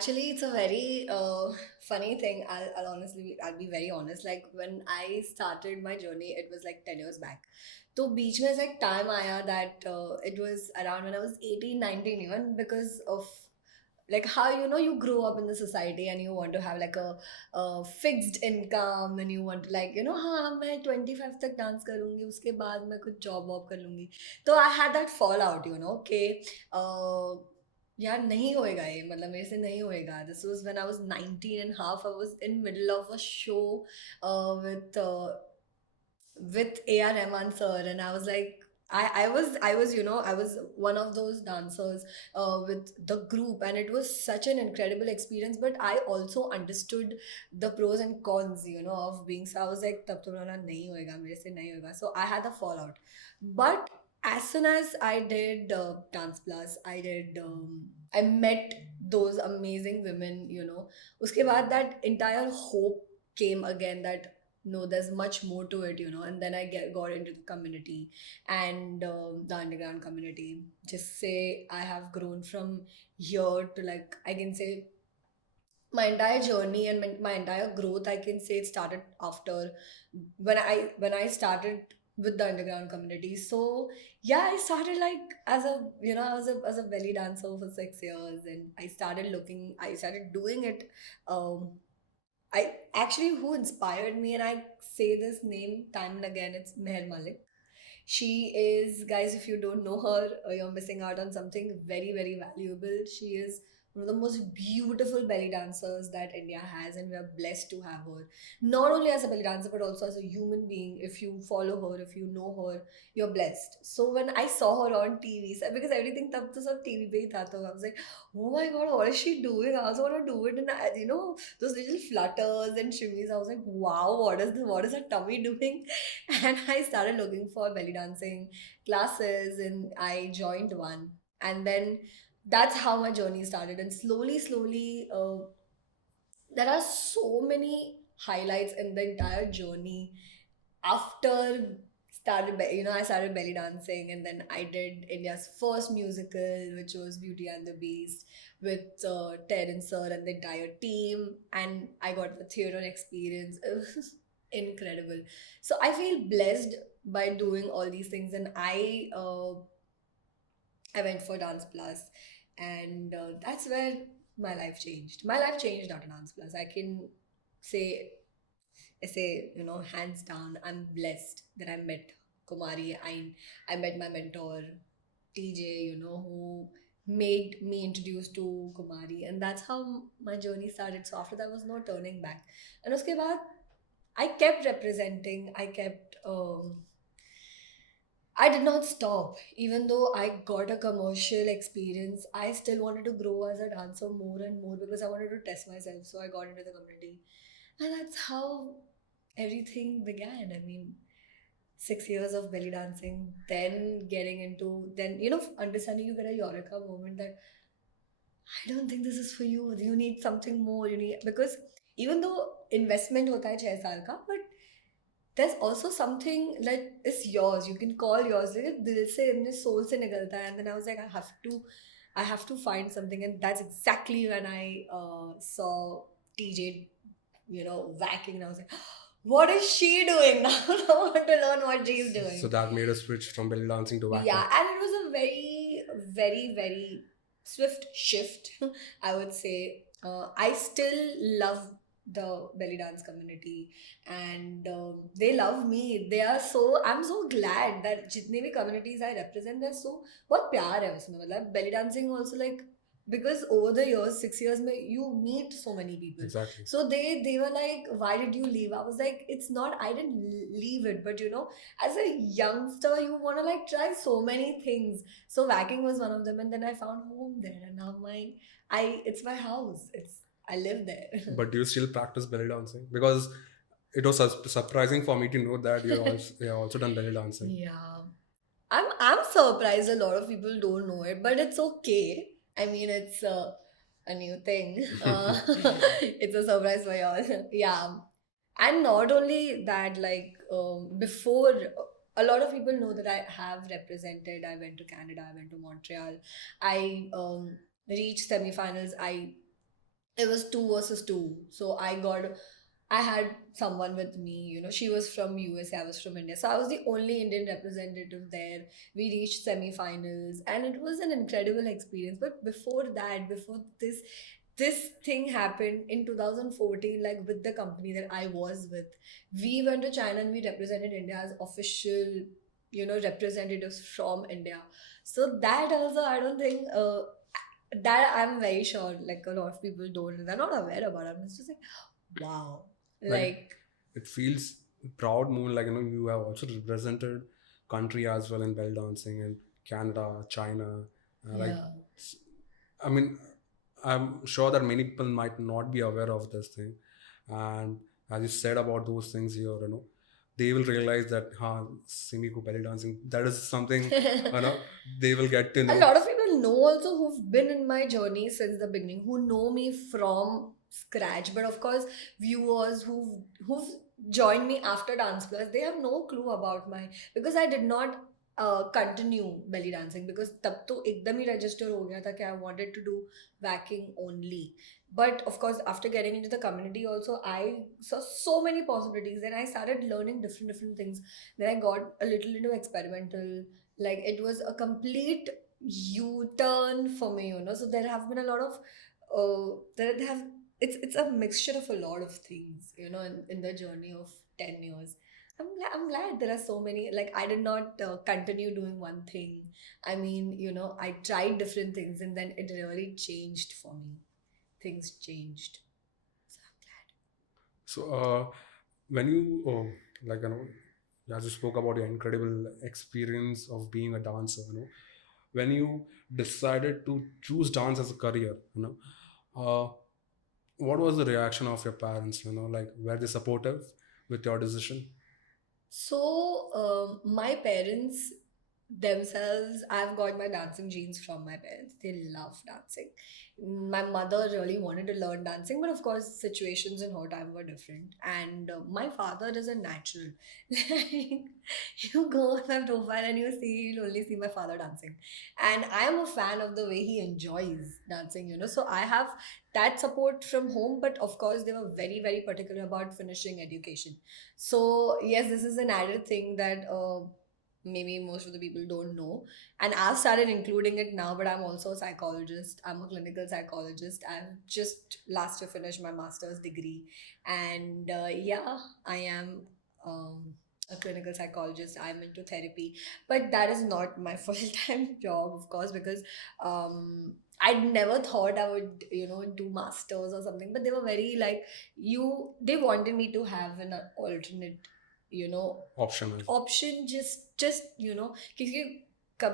Actually, it's a very funny thing. I'll be very honest. Like when I started my journey, it was like 10 years back. तो बीच में ऐसा एक time आया that it was around when I was 18, 19 even because of like how you grow up in the society and you want to have like a fixed income and you want to like हाँ मैं 25 तक dance करूँगी उसके बाद मैं कुछ job वॉब कर लूँगी तो I had that fallout okay यार नहीं होएगा ये मतलब मेरे से नहीं होएगा this was when I was 19 and half I was in middle of a show with A.R. Rahman sir, and I was like, I was one of those dancers with the group, and it was such an incredible experience. But I also understood the pros and cons, of being. So I was like, तब तो मेरा नहीं होएगा, मेरे से नहीं होएगा. So I had a fallout. But as soon as I did Dance Plus, I met those amazing women, उसके बाद that entire hope came again that no, there's much more to it, and then got into the community and the underground community. Just say I have grown from here to like, I can say my entire journey and my entire growth, I can say it started after when I started with the underground community. So yeah, I started like as a as a belly dancer for 6 years, and I started doing it. I actually who inspired me, and I say this name time and again, it's Meher Malik. She is, guys, if you don't know her, you're missing out on something very, very valuable. She is one of the most beautiful belly dancers that India has, and we are blessed to have her. Not only as a belly dancer, but also as a human being. If you follow her, if you know her, you're blessed. So when I saw her on TV, because everything tab to sab TV pe hi tha, so I was like, oh my god, what is she doing? I also want to do it, and those little flutters and shimmies. I was like, wow, what is her tummy doing? And I started looking for belly dancing classes and I joined one. And then that's how my journey started. And slowly, there are so many highlights in the entire journey after I started belly dancing, and then I did India's first musical, which was Beauty and the Beast, with Terence sir and the entire team, and I got the theater experience. It was incredible. So I feel blessed by doing all these things, and I went for Dance Plus, and that's where my life changed. My life changed after Dance Plus. Say I say, hands down, I'm blessed that I met Kumari. I met my mentor, TJ, who made me introduced to Kumari. And that's how my journey started. So after that was no turning back. And uske baad, I kept representing, I did not stop. Even though I got a commercial experience, I still wanted to grow as a dancer more and more because I wanted to test myself. So I got into the community. And that's how everything began. I mean, 6 years of belly dancing, then getting into, then, understanding you get a eureka moment that I don't think this is for you. You need something more. Because even though investment hota hai 6 saal ka, but there's also something that is yours. You can call yours. Like dil se, अपने soul se nikalta hai. And then I was like, I have to find something. And that's exactly when I saw TJ, whacking. And I was like, what is she doing now? I want to learn what she's doing. So that made a switch from belly dancing to whacking. Yeah, and it was a very, very, very swift shift, I would say. I still love the belly dance community, and they love me. I'm so glad that jitne bhi communities I represent, they're so, बहुत प्यार है उसमें. मतलब belly dancing also, like, because over the years, 6 years, you meet so many people. Exactly. So they were like, why did you leave? I was like, it's not, I didn't leave it, but as a youngster, you want to like try so many things. So whacking was one of them, and then I found home there, and now it's my house. I live there. But do you still practice belly dancing? Because it was surprising for me to know that you're also done belly dancing. Yeah, I'm surprised a lot of people don't know it, but it's okay. I mean, it's a new thing. It's a surprise for y'all. Yeah, and not only that, like before, a lot of people know that I have represented. I went to Canada. I went to Montreal. I reached semifinals. I it was 2 versus 2. So I had someone with me, she was from USA, I was from India. So I was the only Indian representative there. We reached semi-finals and it was an incredible experience. But before that, before this thing happened in 2014, like with the company that I was with, we went to China and we represented India as official, representatives from India. So that also, I don't think that I'm very sure like a lot of people don't, they're not aware about it. It's just like, wow. Like Like, it feels proud moment, like you have also represented country as well in bell dancing in Canada, China, like yeah. I mean, I'm sure that many people might not be aware of this thing, and as you said about those things here, they will realize that, Simi ko belly dancing, that is something, they will get to A know. lot of people know also who've been in my journey since the beginning, who know me from scratch. But of course, viewers who've joined me after Dance Plus, they have no clue about my, because I did not continue belly dancing because तब तो एकदम ही register हो गया था कि I wanted to do whacking only. But of course, after getting into the community also, I saw so many possibilities. Then I started learning different things. Then I got a little into experimental. Like it was a complete U-turn for me, So there have been a lot of there have it's a mixture of a lot of things, in the journey of 10 years. I'm glad there are so many. Like I did not continue doing one thing. I mean, I tried different things and then it really changed for me. Things changed. So So, when you, like, as you spoke about your incredible experience of being a dancer, when you decided to choose dance as a career, what was the reaction of your parents? Like, were they supportive with your decision? So, my parents themselves, I've got my dancing genes from my parents. They love dancing. My mother really wanted to learn dancing, but of course, situations in her time were different. And my father is a natural. Like, you go on my profile and you'll only see my father dancing. And I am a fan of the way he enjoys dancing, So I have that support from home, but of course, they were very particular about finishing education. So yes, this is an added thing that maybe most of the people don't know, and I've started including it now. But I'm also a psychologist. I'm a clinical psychologist. I've just last year finished my master's degree, and yeah, I am. A clinical psychologist. I'm into therapy, but that is not my full time job, of course, because I never thought I would, do masters or something. But they were very like, they wanted me to have an alternate, you know Option is option, just क्योंकि कब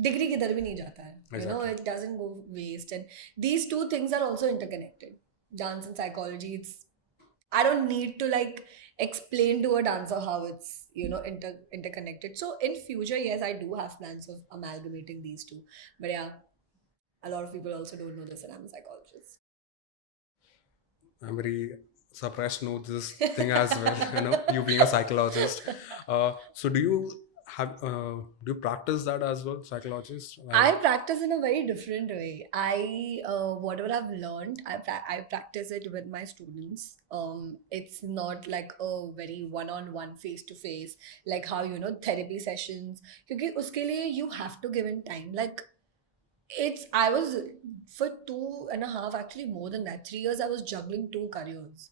degree किधर भी नहीं जाता है, exactly. it doesn't go waste. And these two things are also interconnected, dance and psychology. I don't need to like explain to a dancer how it's, interconnected. So in future, yes, I do have plans of amalgamating these two. But yeah, a lot of people also don't know this, and I'm a psychologist. I'm very surprised to know this thing as well. You being a psychologist. So do you practice that as well, psychologist? I practice in a very different way. Whatever I've learned, I practice it with my students. It's not like a very one-on-one, face-to-face, like how, therapy sessions. Because uske liye you have to give in time. Like I was for 2.5, actually more than that, 3 years, I was juggling two careers,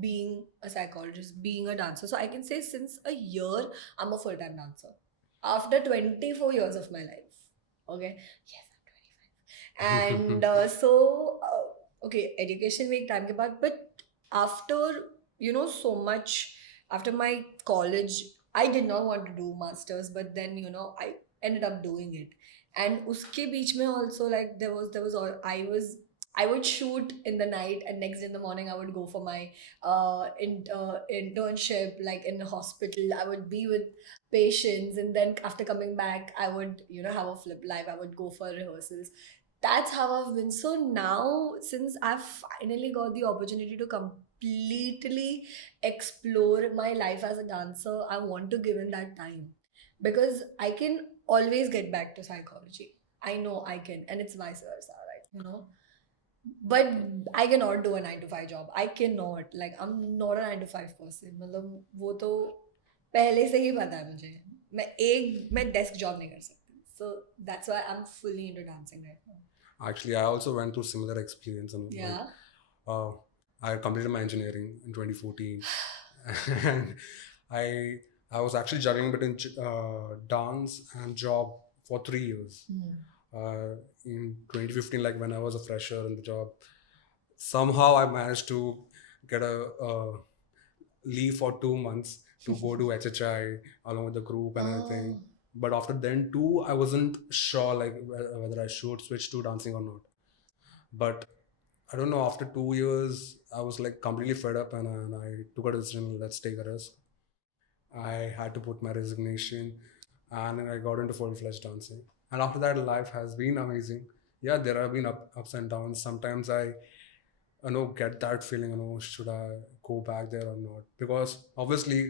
being a psychologist, being a dancer. So I can say since a year, I'm a full time dancer after 24 years of my life. Okay. Yes, I'm 25. And okay, education में एक time के बाद, but after, so much, after my college, I did not want to do masters, but then, I ended up doing it. And uske beech mein also, like there was all, I would shoot in the night, and next day in the morning I would go for my internship, like in a hospital. I would be with patients, and then after coming back, I would, have a flip live. I would go for rehearsals. That's how I've been. So now, since I've finally got the opportunity to completely explore my life as a dancer, I want to give in that time, because I can always get back to psychology. I know I can, and it's vice versa, right? But I cannot do a 9 to 5 job. I cannot. Like, I'm not a 9 to 5 person. मतलब वो तो पहले से ही पता है मुझे. मैं desk job नहीं कर सकती. So that's why I'm fully into dancing right now. Actually, I also went through similar experience. And Yeah. uh, I completed my engineering in 2014, and I I was actually juggling between dance and job for 3 years. In 2015, like when I was a fresher in the job, somehow I managed to get a leave for 2 months to go to HHI along with the group and everything. But after then too, I wasn't sure like whether I should switch to dancing or not. But I don't know. After 2 years, I was like completely fed up, and I took a decision. Let's take a risk. I had to put my resignation, and I got into full-fledged dancing. And after that, life has been amazing. Yeah, there have been ups and downs. Sometimes I get that feeling. Should I go back there or not? Because obviously,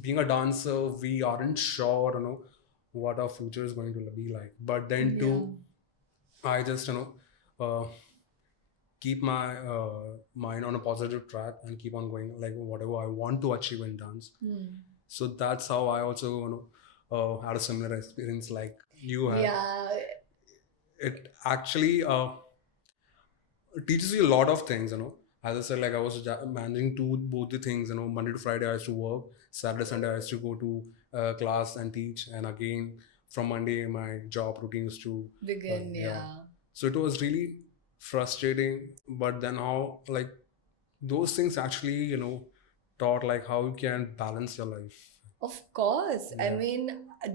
being a dancer, we aren't sure. What our future is going to be like. But then too, I just uh, keep my mind on a positive track and keep on going like whatever I want to achieve in dance. So that's how I also had a similar experience like you had. Yeah. It actually teaches you a lot of things. As I said, like I was managing both the things. Monday to Friday I used to work, Saturday Sunday I used to go to class and teach, and again from Monday my job routine used to Begin. Yeah. so it was really frustrating, but then how like those things actually taught like how you can balance your life. Of course. I Yeah. mean,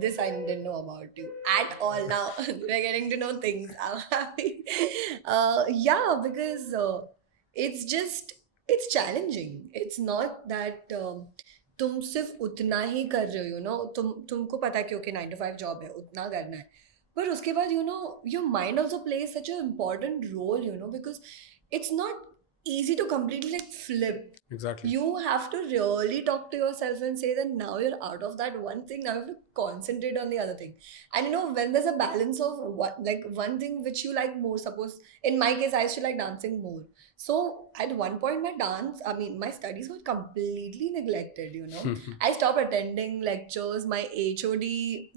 this I didn't know about you at all. Now we're getting to know things. I'm happy. Yeah, because it's just, it's challenging. It's not that तुम सिर्फ उतना ही कर रहे हो, तुमको पता है कि ओके 9 to 5 जॉब है, उतना करना है. पर उसके बाद your mind also plays such an important role, because it's not easy to completely like flip. Exactly. You have to really talk to yourself and say that now you're out of that one thing, now you have to concentrate on the other thing. And when there's a balance of what, like one thing which you like more, suppose in my case I used to like dancing more, so at one point my studies were completely neglected. I stopped attending lectures. My HOD,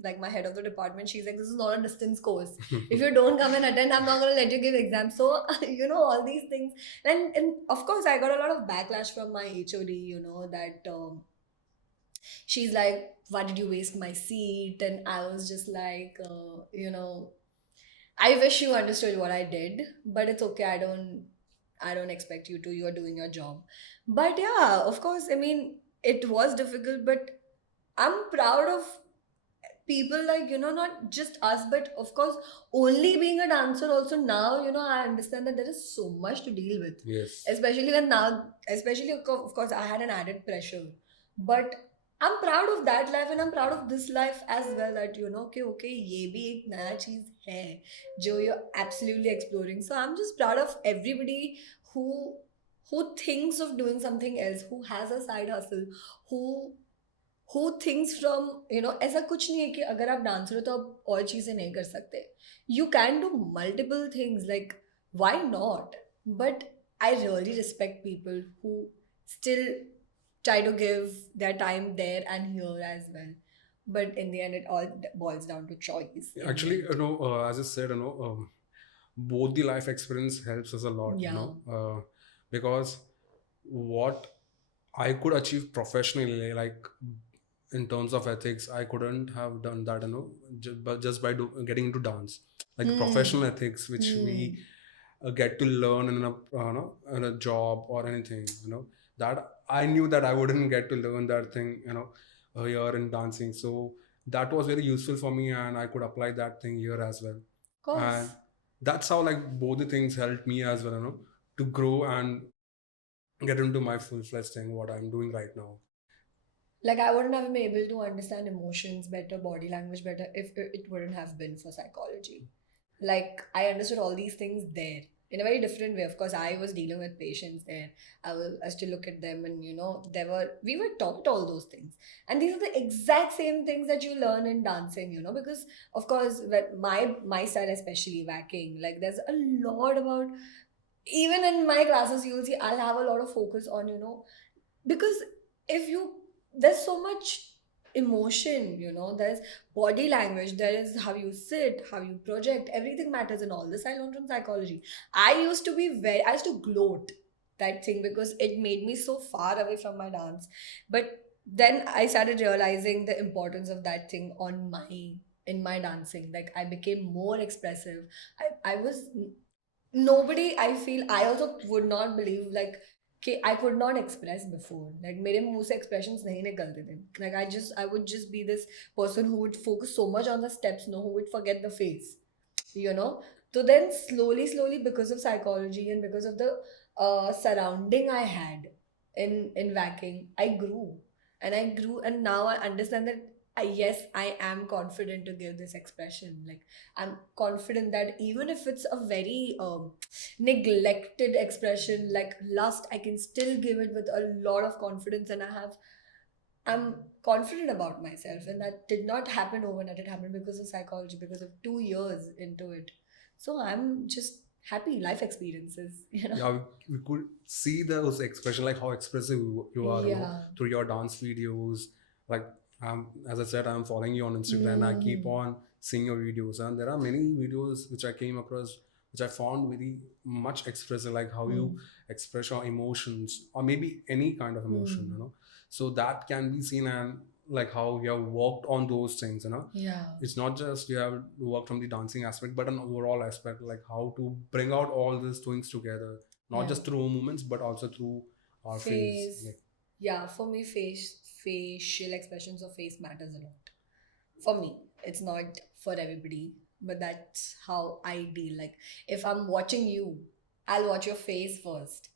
like my head of the department, she's like, this is not a distance course. If you don't come and attend, I'm not going to let you give exams. So all these things. And of course I got a lot of backlash from my HOD, that she's like, why did you waste my seat? And I was just like, I wish you understood what I did, but it's okay. I don't expect you to. You're doing your job. But yeah, of course, I mean, it was difficult, but I'm proud of people, like, not just us, but of course, only being a dancer also now, I understand that there is so much to deal with. Yes. Especially when now, especially of course, I had an added pressure. But I'm proud of that life, and I'm proud of this life as well, that कि okay, ये भी एक नया चीज है जो you're absolutely exploring. So I'm just proud of everybody who who thinks of doing something else, who has a side hustle, who thinks from, ऐसा कुछ नहीं है कि अगर आप डांसर हो तो आप और चीज़ें नहीं कर सकते. You can do multiple things, like why not? But I really respect people who still try to give their time there and here as well. But in the end, it all boils down to choice. Actually, as I said, both the life experience helps us a lot. Yeah. Because what I could achieve professionally, like in terms of ethics, I couldn't have done that, but just by getting into dance, like the professional ethics, which we get to learn in in a job or anything, that I knew that I wouldn't get to learn that thing, here in dancing. So that was very useful for me, and I could apply that thing here as well. Of course. And that's how like both the things helped me as well, to grow and get into my full-fledged thing, what I'm doing right now. Like, I wouldn't have been able to understand emotions better, body language better, if it wouldn't have been for psychology. Like, I understood all these things there. in a very different way. Of course, I was dealing with patients there. I used to look at them, and we were taught all those things, and these are the exact same things that you learn in dancing. Because of course, when my style, especially whacking, like there's a lot about, even in my classes you'll see I'll have a lot of focus on, because if you there's so much emotion, there's body language, there is how you sit, how you project, everything matters in all this. I learned from psychology. I used to gloat that thing because it made me so far away from my dance. But then I started realizing the importance of that thing in my dancing. Like I became more expressive. I was nobody, I feel, I also would not believe, like, कि I could not express before. Like मेरे मुंह से expressions नहीं निकलते थे. Like I would just be this person who would focus so much on the steps, no, who would forget the face. You know. So then slowly, because of psychology and because of the surrounding I had in whacking, I grew, and now I understand that yes, I am confident to give this expression. Like I'm confident that even if it's a very neglected expression like lust, I can still give it with a lot of confidence, and I'm confident about myself. And that did not happen overnight. It happened because of psychology, because of 2 years into it. So I'm just happy life experiences, Yeah, we could see those expression, like how expressive you are, Yeah. through your dance videos. Like, as I said, I'm following you on Instagram, and I keep Mm. on seeing your videos, and there are many videos which I came across, which I found very much expressive, like how you Mm. express your emotions, or maybe any kind of emotion, Mm. so that can be seen, and like how you have worked on those things, Yeah. it's not just you have worked from the dancing aspect, but an overall aspect, like how to bring out all these things together, not Yeah. just through movements but also through our face. Face. Yeah, for me, facial expressions of face matters a lot. For me, it's not for everybody, but that's how I deal. Like if I'm watching you, I'll watch your face first.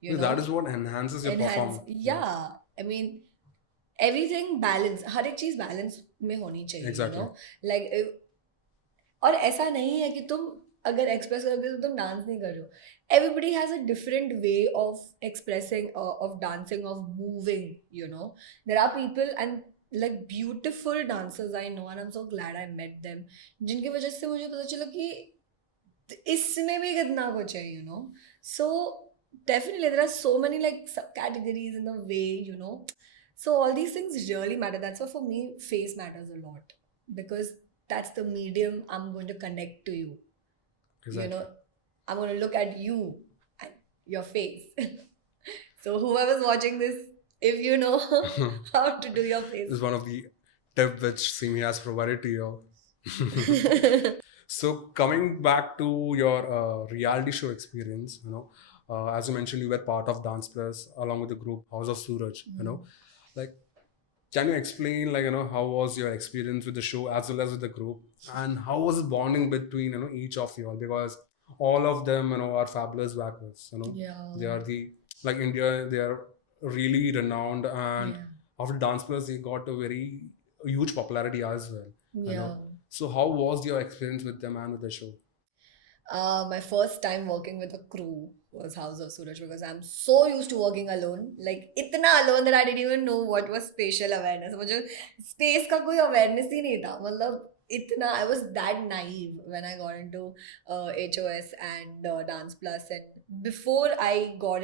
You Because that know, is what enhances your enhance. performance. Yeah, Yeah, I mean, everything balance. हर एक चीज balance में होनी चाहिए. exactly. Like और ऐसा नहीं है कि तुम अगर एक्सप्रेस करोगे तो तुम डांस नहीं कर रहे हो. Everybody has a different way of expressing, of dancing, of moving. There are people and like beautiful dancers I know, and I'm so glad I met them, जिनकी वजह से मुझे पता चला कि इसमें भी कितना कुछ है. So definitely there are so many like subcategories in the way. So all these things really matter. That's why for me face matters a lot, because that's the medium I'm going to connect to you. you know Exactly. I'm going to look at you and your face. So whoever's watching this, if you know how to do your face. This is one of the tip which Simi has provided to you. So coming back to your reality show experience, as you mentioned, you were part of Dance Plus along with the group House of Suraj. Like, can you explain, like, how was your experience with the show as well as with the group, and how was the bonding between each of you all, because all of them are fabulous backers. Yeah. They are the, like, India, they are really renowned, and Yeah. after Dance Plus they got a very huge popularity as well. Yeah. So how was your experience with them and with the show? My first time working with a crew was House of Suraj, because I'm so used to working alone. Like इतना alone that I didn't even know what was spatial awareness. मुझे space का कोई awareness ही नहीं था. मतलब इतना, I was that naive when I got into HOS and Dance Plus, and before we got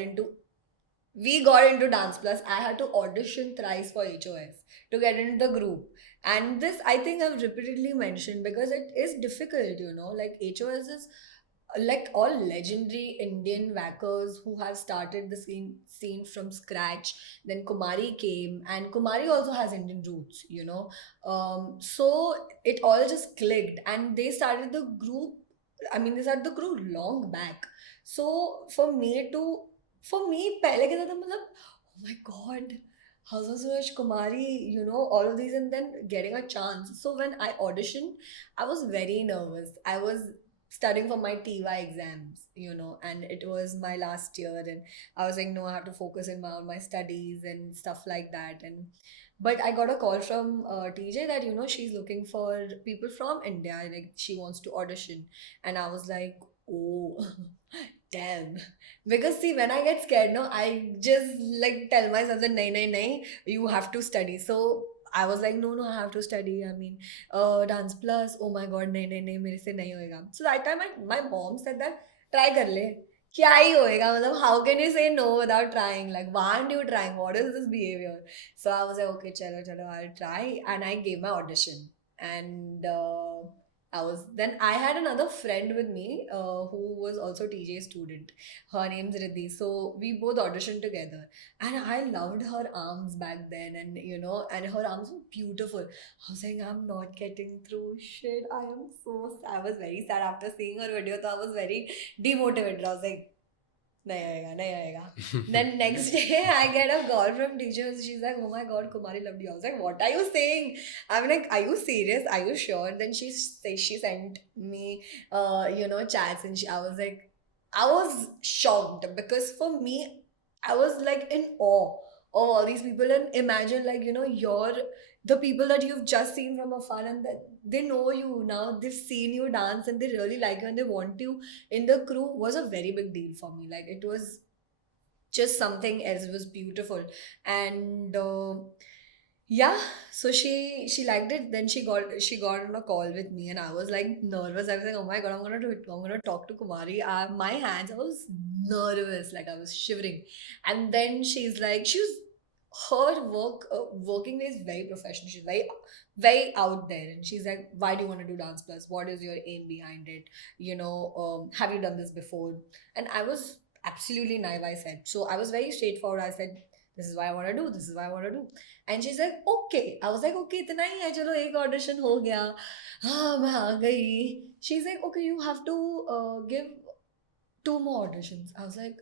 into Dance Plus, I had to audition thrice for HOS to get into the group. And this, I think I've repeatedly mentioned, because it is difficult. Like HOS is like all legendary Indian whackers who have started the scene from scratch. Then Kumari came, and Kumari also has Indian roots. So it all just clicked, and they started the group. I mean, they started the group long back. So for me, पहले के था मतलब, oh my god, House of Suraj, Kumari, all of these, and then getting a chance. So when I auditioned, I was very nervous. I was studying for my TY exams, and it was my last year, and I was like, no, I have to focus on my studies and stuff like that. And but I got a call from TJ that she's looking for people from India, like she wants to audition, and I was like, oh, damn. Because see, when I get scared, no, I just like tell myself that nahi, nahi, nahi, you have to study. So I was like, no, no, I have to study. I mean, dance plus, oh my god, nahi, nahi, nahi, मेरे से नहीं होएगा. So that time my mom said that try कर ले. क्या ही होएगा मतलब how can you say no without trying? Like why aren't you trying? What is this behavior? So I was like, okay, chalo, chalo, I'll try. And I gave my audition. And I had another friend with me who was also TJ student. Her name's Riddhi. So we both auditioned together. And I loved her arms back then, and and her arms were beautiful. I was like, I'm not getting through shit. I was very sad after seeing her video, so I was very demotivated. I was like, नहीं आएगा नहीं आएगा. Then next day I get a call from teacher. She's like, oh my god, Kumari loved you. I was like, what are you saying? I'm like, are you serious? Are you sure? Then she sent me chats, and I was like, I was shocked because for me I was like in awe of all these people. And imagine, like, you're the people that you've just seen from afar, and that they know you now, they've seen you dance and they really like you and they want you in the crew, was a very big deal for me. Like, it was just something else. It was beautiful. And yeah, so she liked it. Then she got on a call with me, and I was like nervous. I was like, oh my god, I'm gonna do it. I'm gonna talk to Kumari. My hands, I was nervous, like I was shivering. And then she's like, she was her working way is very professional. She's very out there, and she's like, why do you want to do dance plus? What is your aim behind it? Have you done this before? And I was absolutely naive. I said, so I was very straightforward. I said, this is why I want to do. This is why I want to do. And she's like, okay. I was like, okay, इतना ही है, चलो एक audition हो गया. हाँ, मैं आ गई. She's like, okay, you have to give 2 more auditions. I was like,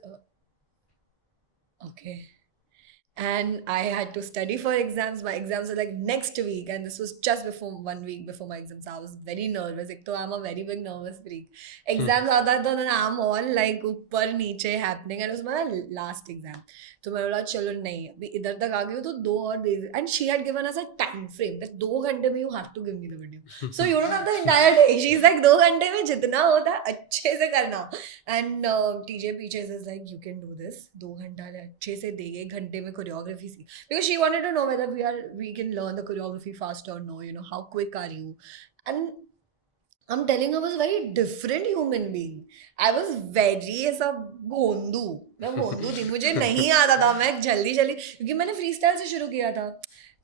okay. And I had to study for exams. My exams were like next week, and this was just before 1 week before my exams. I was very nervous. Like, so I'm a very big nervous freak. Exams आता था, then I'm all like ऊपर नीचे happening, and it was my last exam. तो मैं बोला चलो नहीं, अभी इधर तक आ गई हूँ तो 2 और दे. And she had given us a time frame that 2 घंटे में you have to give me the video. So you don't have the entire day. She's like 2 घंटे में जितना होता है अच्छे से करना. And TJ Peaches is like, you can do this. 2 घंटा अच्छे से देंगे, 1 घंटे में choreography see, because she wanted to know whether we can learn the choreography fast or no. How quick are you? And I'm telling her, I was a very different human being. I was very ऐसा भोंदू. मैं भोंदू थी, मुझे नहीं आता था. मैं जल्दी जल्दी, क्योंकि मैंने फ्री स्टाइल से शुरू किया था.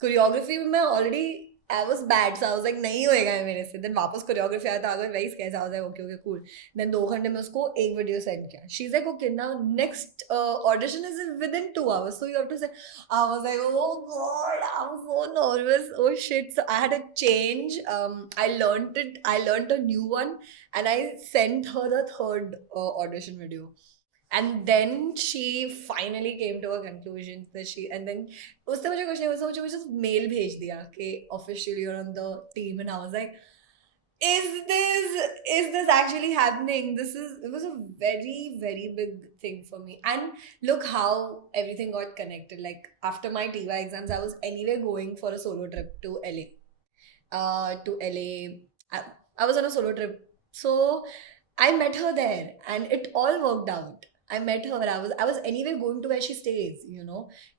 कोरियोग्राफी में मैं already I was bad, so I was like नहीं होएगा ये मेरे से. Then वापस कोरियोग्राफी आया था, I was very scared. I was like, okay, okay, cool. Then 2 घंटे में उसको एक वीडियो सेंड किया. She's like, okay, now next audition is within 2 hours, so you have to say. I was like, oh god, I was so nervous. Oh shit. So I had to change. I learned it. I learned a new one, and I sent her the third audition video. And then she finally came to a conclusion that and then उसने मुझे कुछ नहीं, उसने मुझे just mail भेज दिया कि officially you're on the team. And I was like, is this actually happening? It was a very, very big thing for me. And look how everything got connected. Like, after my TY exams, I was anyway going for a solo trip to LA. I was on a solo trip. So I met her there, and it all worked out. I met her. I was anyway going to where she stays.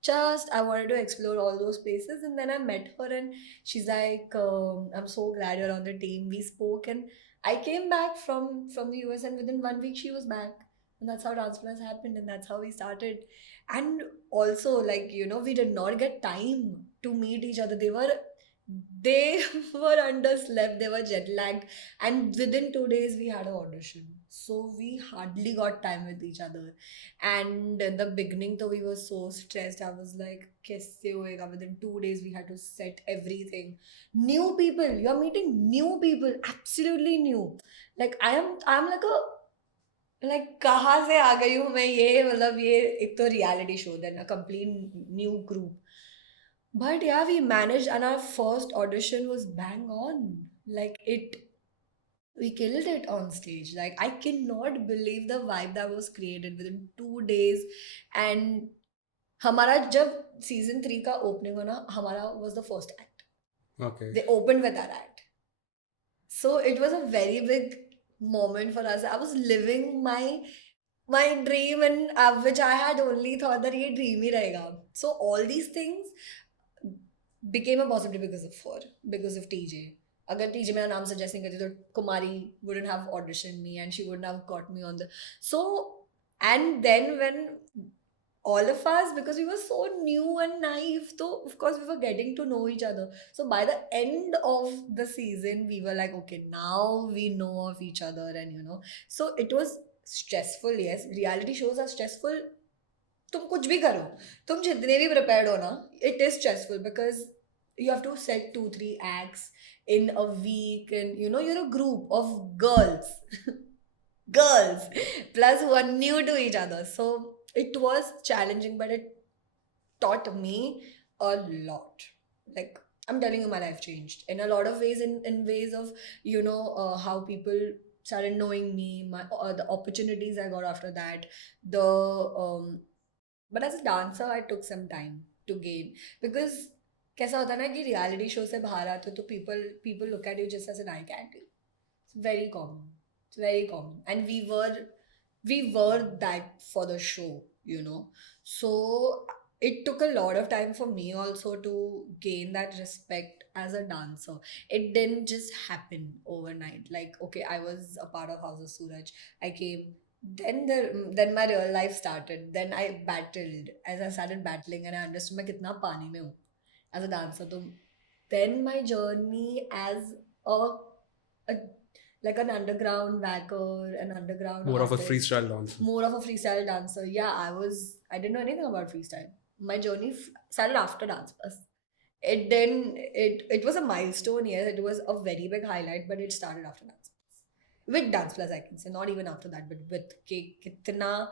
Just I wanted to explore all those places, and then I met her, and she's like, "I'm so glad you're on the team." We spoke, and I came back from the US, and within 1 week she was back, and that's how transplants happened, and that's how we started. And also, like, we did not get time to meet each other. They were underslept, they were jet lagged, and within 2 days we had an audition. So we hardly got time with each other. And in the beginning, though, we were so stressed. I was like, "Kaise hoega?" Within 2 days, we had to set everything. New people, you're meeting new people, absolutely new. Like, I'm like कहाँ से आ गई हूँ मैं, ये मतलब ये एक तो reality show, then a complete new group. But yeah, we managed, and our first audition was bang on. Like, we killed it on stage. Like, I cannot believe the vibe that was created within 2 days. And हमारा जब season 3 का opening हो ना, हमारा was the first act. Okay. They opened with that act. So it was a very big moment for us. I was living my my dream, and which I had only thought that ये dream ही रहेगा. So all these things became a possibility because of TJ. अगर TJ मेरा नाम suggest नहीं करती तो कुमारी wouldn't have auditioned me and she wouldn't have got me on the. So and then when all of us, because we were so new and naive, so of course we were getting to know each other. So by the end of the season we were like, okay, now we know of each other, and so it was stressful. Yes, reality shows are stressful. तुम कुछ भी करो, तुम जितने भी prepared हो ना, it is stressful because you have to set 2-3 acts in a week, and you're a group of girls girls plus who are new to each other. So it was challenging, but it taught me a lot. Like, I'm telling you, my life changed in a lot of ways, in ways of how people started knowing me, the opportunities I got after that, the but as a dancer I took some time to gain, because कैसा होता है ना कि reality show से बाहर आते हो तो people look at you just as an eye candy. It's very common. It's very common. And we were that for the show, So it took a lot of time for me also to gain that respect as a dancer. It didn't just happen overnight. Like, okay, I was a part of House of Suraj. I came. Then my real life started. Then I battled. As I started battling and I understood मैं कितना पानी में हूँ as a dancer. So then my journey as a like an underground whacker, an underground More of a artist, freestyle dancer. more of a freestyle dancer. Yeah, I didn't know anything about freestyle. My journey started after Dance Plus. It was a milestone, yes, it was a very big highlight, but it started after Dance Plus. With Dance Plus, I can say, not even after that, but with kitna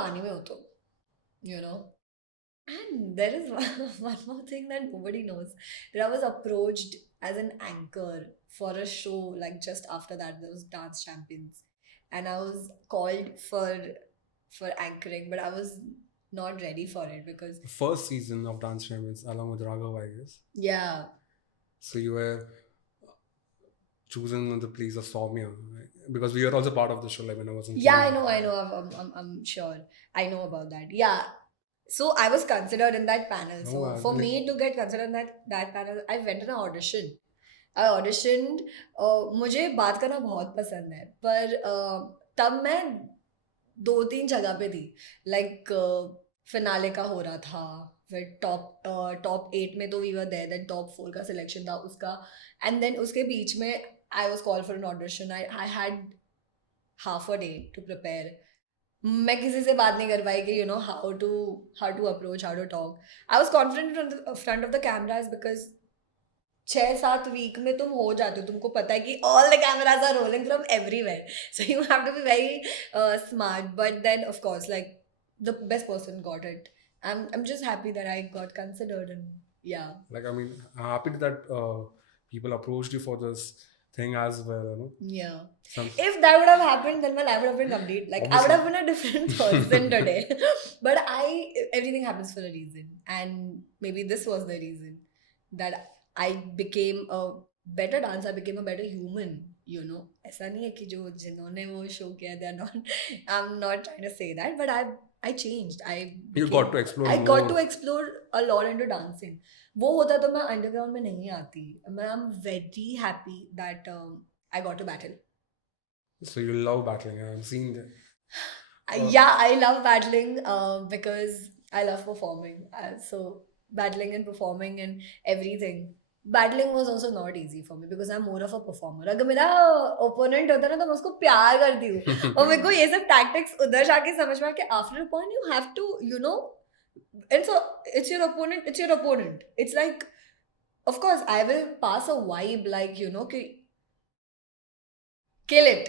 पानी में हो तुम, And there is one more thing that nobody knows. That I was approached as an anchor for a show like just after that, there was Dance Champions. And I was called for anchoring, but I was not ready for it because The first season of Dance Champions, along with Raghav, I guess. yeah. So you were chosen to please a Soumya, right? Because we were also part of the show. Like when I was in. Yeah, I know. I'm sure. I know about that. Yeah. So I was considered in that panel. No, So for me to get considered in that panel, I went on an audition. I auditioned. मुझे बात करना बहुत पसंद है, पर तब मैं 2-3 जगह पे थी. Like फिनाले का हो रहा था, फिर टॉप 8 में तो we were there, then top 4 का सिलेक्शन था उसका, एंड देन उसके बीच में I was called for an audition. I had half a day to prepare. मैं किसी से बात नहीं कर पाई कि how to approach, how to talk. I was confident in front of the cameras because 6-7 week में तुम हो जाते हो, तुमको पता है कि all the cameras are rolling from everywhere, so you have to be very smart. But then of course, like, the best person got it. I'm just happy that I got considered, and yeah. Like, I mean, I'm happy that people approached you for this thing as well, Yeah. If that would have happened, then my life would have been complete. Like, I would Obviously. have been a different person today. But everything happens for a reason. And maybe this was the reason that I became a better dancer, I became a better human, ऐसा नहीं है कि जिन्होंने वो show किया, they're not, I'm not trying to say that, but I changed. You got to explore I more. got to explore a lot into dancing. वो होता तो मैं underground में नहीं आती. I'm very happy that I got to battle. So you love battling. I'm seeing that. Yeah, I love battling because I love performing. So battling and performing and everything. Battling was also not easy for me because I'm more of a performer. अगर मेरा opponent होता ना तो मैं उसको प्यार करती हूँ और मेरे को ये सब tactics उधर जाके समझ में कि after a point you have to, and so it's your opponent. It's like, of course I will pass a vibe like, कि kill it.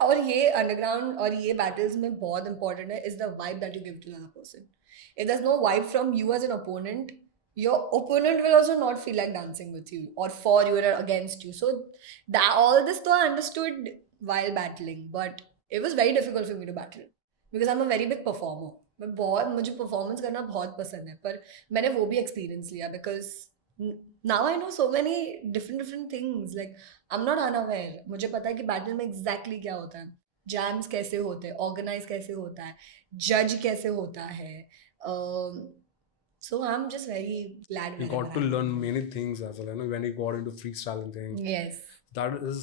और ये अंडरग्राउंड और ये बैटल्स में बहुत इंपॉर्टेंट है, is the vibe that you give to other person. If there is no vibe from you as an opponent, your opponent will also not feel like dancing with you or for you or against you. So that all this though I understood while battling, but it was very difficult for me to battle because I'm a very big performer. मुझे performance करना बहुत पसंद है, पर मैंने वो भी experience लिया because now I know so many different things. Like, I'm not unaware. मुझे पता है कि battle में exactly क्या होता है. जैम्स कैसे होते हैं, ऑर्गेनाइज कैसे होता है, जज कैसे होता है. So I'm just very glad You whenever got to I go. learn many things as well. When you got into freestyling thing, Yes. that is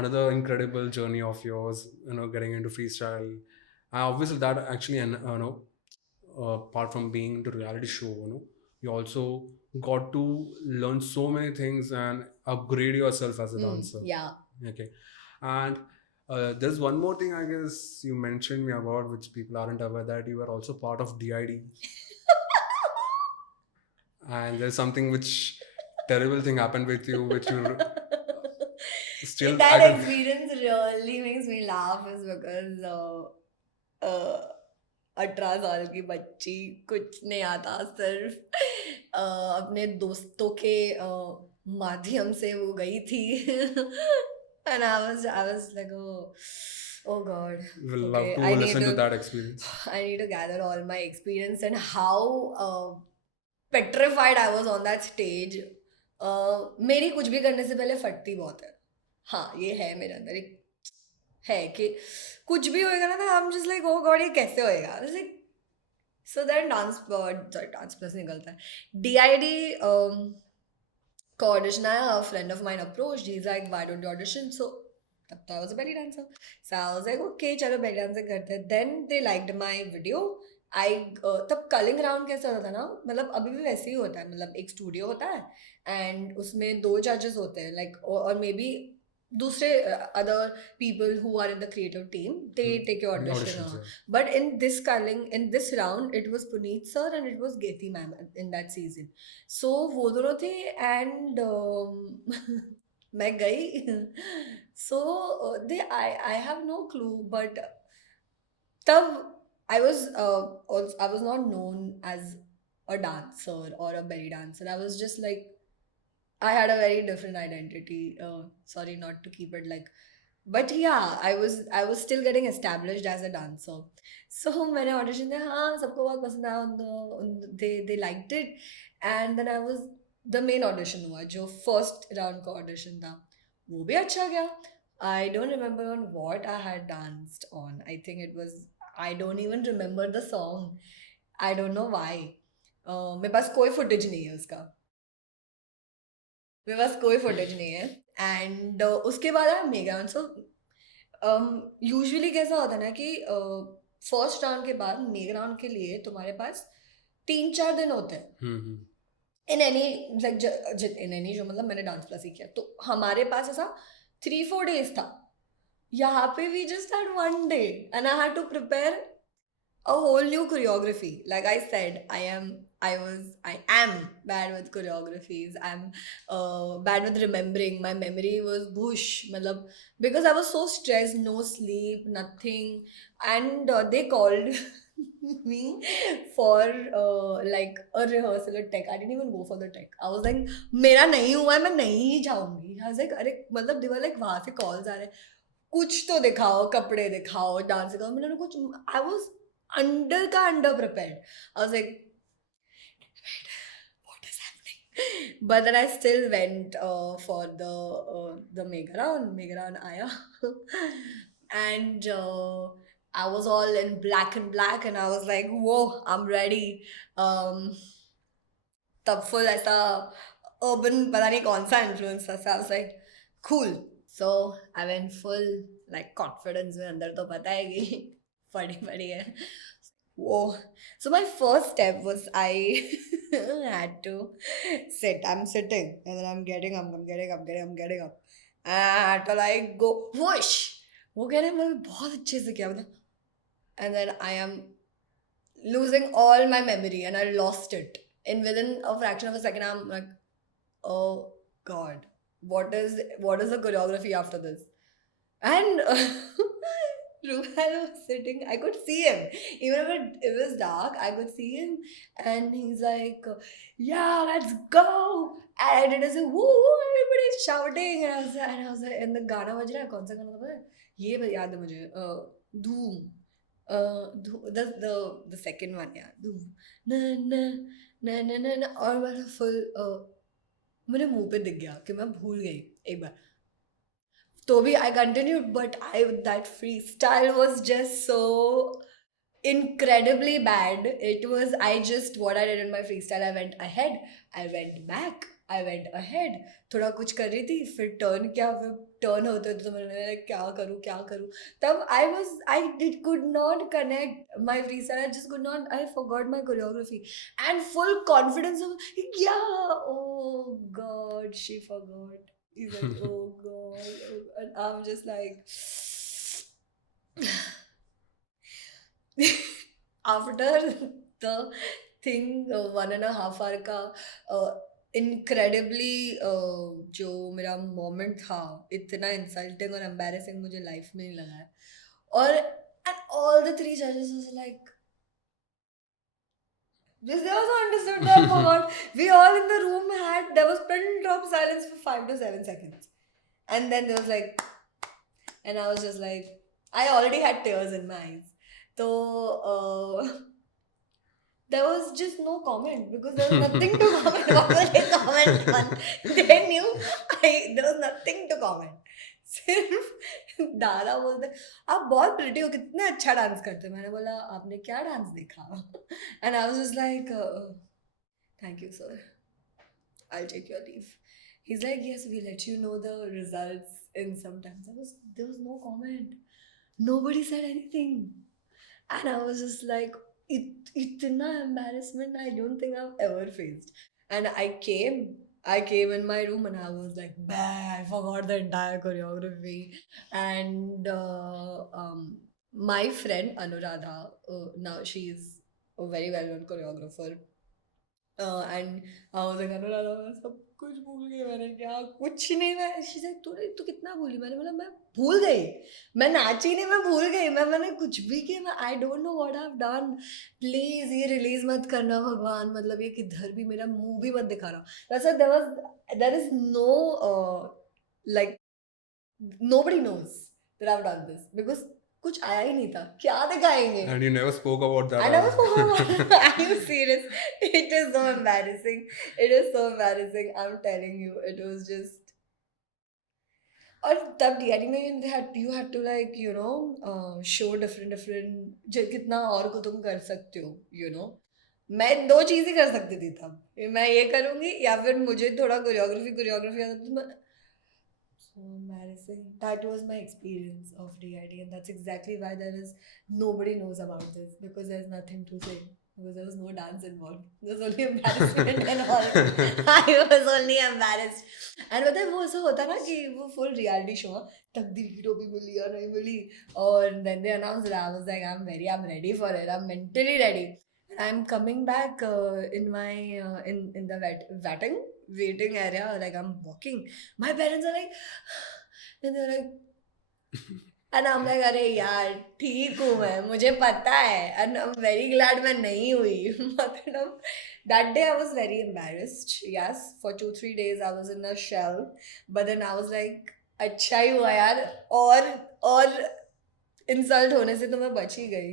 another incredible journey of yours. Getting into freestyle. And obviously, that actually, and apart from being into reality show, you also got to learn so many things and upgrade yourself as a dancer. Yeah. Okay, and there's one more thing I guess you mentioned me about, which people aren't aware, that you were also part of DID, and there's something which terrible thing happened with you, which you still I That can. experience really makes me laugh is because uh, 18 साल की बच्ची कुछ नहीं आता, सिर्फ अपने दोस्तों के माध्यम से वो गई थी. And I was like, oh God, Will love okay, to listen to that experience. I need to gather all my experience and how petrified I was on that stage. मेरी कुछ भी करने से पहले फटती बहुत है. हाँ, ये है मेरे अंदर एक है कि कुछ भी होएगा ना तो I'm just like, oh God, ये कैसे होएगा? I was like, so then dance plus निकलता है. DID का audition आया, a friend of mine approached, he's like, why don't you audition? So तब तो I was a belly dancer. So I was like, okay, चलो belly dancer करते हैं. Then they liked my video. तब Kalinga round कैसा होता था ना, मतलब अभी भी वैसे ही होता है, मतलब एक स्टूडियो होता है एंड उसमें 2 जजेस होते हैं, लाइक और मे बी दूसरे other people who are in the creative team, they take your audition. But in this round, it was Puneet sir and it was Geti ma'am in that season. So वो दोनों थे and मैं गई. So I have no clue, but तब I was not known as a dancer or a belly dancer. I was just like, I had a very different identity. Sorry, not to keep it like, but yeah, I was still getting established as a dancer. So मैंने audition दिया, हाँ सबको बहुत पसंद आया, they liked it, and then I was the main audition हुआ जो first round का audition था, वो भी अच्छा गया. I don't remember on what I had danced on. I think it was, I don't even remember the song. I don't know why. मेरे पास कोई footage नहीं है उसका. मेरे पास कोई फुटेज नहीं है. एंड उसके बाद आया मेगा. सो यूजुअली कैसा होता है ना कि फर्स्ट राउंड के बाद मेगा राउंड के लिए तुम्हारे पास 3-4 दिन होते हैं in any, like in any, जो मतलब मैंने डांस क्लास ही किया तो हमारे पास ऐसा 3-4 days था. यहाँ पे we just had 1 day and I had to prepare a whole new choreography. Like I said, I am bad with choreographies. I'm bad with remembering. My memory was bush, matlab, because I was so stressed, no sleep, nothing, and they called me for like a rehearsal at tech. I didn't even go for the tech. I was like, मेरा नहीं हुआ है, मैं नहीं जाऊंगी. I was like, अरे मतलब they were like, वहाँ से calls आ रहे हैं, कुछ तो दिखाओ, कपड़े दिखाओ, डांस दिखाओ. मैंने कुछ, I was under prepared. I was like, what is happening? But then I still went for the mega round. Mega round आया and I was all in black and I was like, whoa, I'm ready. तब full ऐसा urban, पता नहीं कौन सा influence था. So I was like, cool. So I went full like confidence में, अंदर तो पता है कि पड़ी पड़ी है. Whoa. So my first step was I had to sit. I'm sitting and then I'm getting up, I'm getting up, getting up. And I had to like go whoosh. वो कह रहे मैंने बहुत अच्छे से किया मतलब. And then I am losing all my memory and I lost it. And within a fraction of a second, I'm like, oh God, what is the choreography after this? And Ruben was sitting, I could see him. Even if it was dark, I could see him. And he's like, yeah, let's go. And I did a say, woo, everybody's shouting. And I was like, and the गाना बज रहा है, कौन सा गाना था पता है? ये याद है मुझे, धूम. The second one, yeah. धूम. ना ना ना ना ना ना. और मैं फुल मेरे मुंह पे दिख गया कि मैं भूल गई एक बार. Toby, I continued, but that freestyle was just so incredibly bad. It was, what I did in my freestyle, I went ahead, I went back, I went ahead. थोड़ा कुछ कर रही थी, फिर फिर टर्न होते थे, तो मैंने लगा, क्या करूँ. तब I did could not connect my freestyle. I just could not. I forgot my choreography and full confidence of, yeah. Oh God, she forgot. He's like, oh God, oh, and I'm just like. After the thing, 1.5 hour का incredibly जो मेरा moment था, इतना insulting और embarrassing मुझे life में नहीं लगा है. और and all the three judges was like, this they also understood that I forgot. We all in the room there was pin drop silence for 5 to 7 seconds, and then there was like, and I was just like, I already had tears in my eyes. So there was just no comment because there was nothing to comment. What will they comment on? They knew there was nothing to comment. सिर्फ दादा बोलते, आप बहुत pretty हो, कितना अच्छा dance करते हो. मैंने बोला, आपने क्या डांस देखा? And I was just like, thank you sir, I'll take your leave. He's like, yes, we let you know the results in some time. There was no comment. Nobody said anything. And I was just like, itna embarrassment I don't think I've ever faced. And I came in my room and I was like, bah, I forgot the entire choreography. And my friend Anuradha, now she's a very well-known choreographer. And I was like, Anuradha मैं सब कुछ भूल गई, मैंने क्या कुछ नहीं. मैं शी सेड, तू कितना भूली? मैंने बोला, मैं भूल गई, मैं नाची नहीं, मैं भूल गई, मैंने कुछ भी किया, मैं I don't know what I have done. Please ये रिलीज मत करना भगवान, मतलब ये किधर भी मेरा मुंह भी मत दिखाना. वैसे there is no like nobody knows that I've done this because कुछ आया ही नहीं था, क्या दिखाएंगे. And you never spoke about that. I never spoke about it. Are you serious? It is so embarrassing. It is so embarrassing. I'm telling you, it was just. और तब DRD में you had to like show different कितना और को तुम कर सकते हो, मैं 2 चीज़ ही कर सकती थी तब. मैं ये करूँगी या फिर मुझे थोड़ा कोरियोग्राफी आता तो मैं. So embarrassing. That was my experience of DID, and that's exactly why nobody knows about this, because there's nothing to say. Because there was no dance involved. There was only embarrassment and all. I was only embarrassed. And पता है वो ऐसा होता ना कि वो full reality show, तकदीर की टोपी मिली या नहीं मिली, और then they announced it. I was like, I'm ready for it. I'm mentally ready. And I'm coming back in my in the waiting area, like I'm walking. My parents are like, and they're like, and I'm like, अरे यार ठीक हूँ मैं, मुझे पता है, and I'm very glad मैं नहीं हुई. मतलब that day I was very embarrassed. Yes, for 2-3 days I was in a shell, but then I was like, अच्छा ही हुआ यार, और इंसल्ट होने से तो मैं बच ही गई.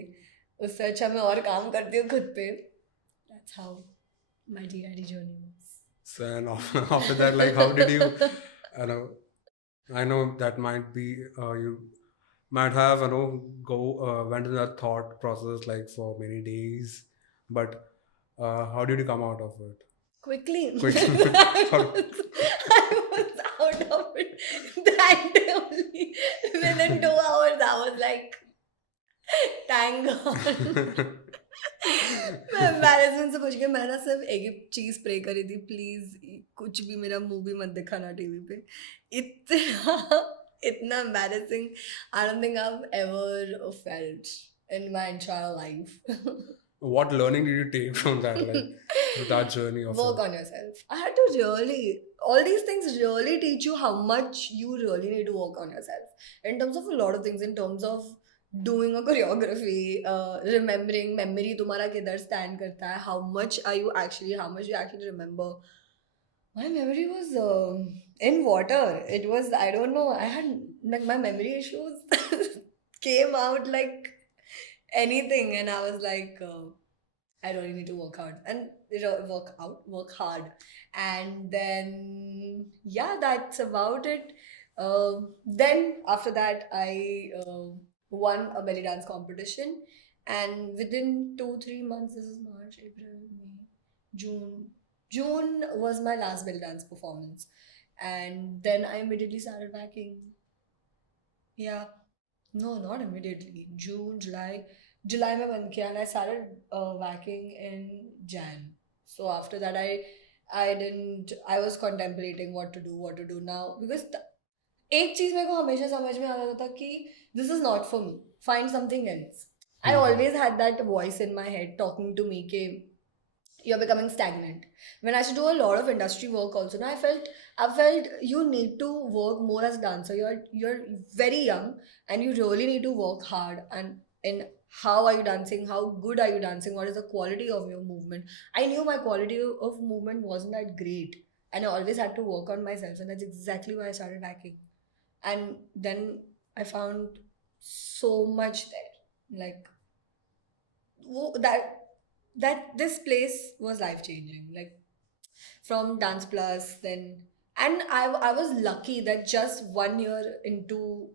उससे अच्छा मैं और काम करती हूँ खुद पे. That's how my DID journey was. So and after that, like, how did you? I know that might be you might have went in that thought process like for many days, but how did you come out of it? Quickly. Quickly. I was out of it that day only. Within 2 hours, I was like, thank God. मैं embarrassment से बच गई. मैं ना सिर्फ एक ही चीज pray करी थी, प्लीज कुछ भी मेरा मुंह भी मत दिखाना टीवी पे. इतना embarrassing I don't think I've ever felt in my entire life. What learning did you take from that, like that journey of Work on yourself. I had to really, all these things really teach you how much you really need to work on yourself in terms of a lot of things, in terms of doing a choreography, remembering, memory तुम्हारा किधर stand करता है, how much you actually remember. My memory was in water. It was, I don't know, I had like my memory issues came out like anything, and I was like, I really need to work hard and work hard. And then, yeah, that's about it. Then after that, I won a belly dance competition, and within 2 3 months, this is March, April, May, June. June was my last belly dance performance, and then I immediately started backing. Yeah, no, not immediately. June, July, July में बंद किया, and I started whacking in Jan. So after that, I didn't. I was contemplating what to do now, because एक चीज मेरे को हमेशा समझ में आता था कि this is not for me. Find something else. I Hmm. always had that voice in my head talking to me कि you're becoming stagnant. When I used to do a lot of industry work also, now I felt you need to work more as a dancer. You're very young and you really need to work hard and in how are you dancing, how good are you dancing, what is the quality of your movement. I knew my quality of movement wasn't that great and I always had to work on myself, and that's exactly why I started acting. And then I found so much there. Like that this place was life changing, like from Dance Plus. Then and I was lucky that just 1 year into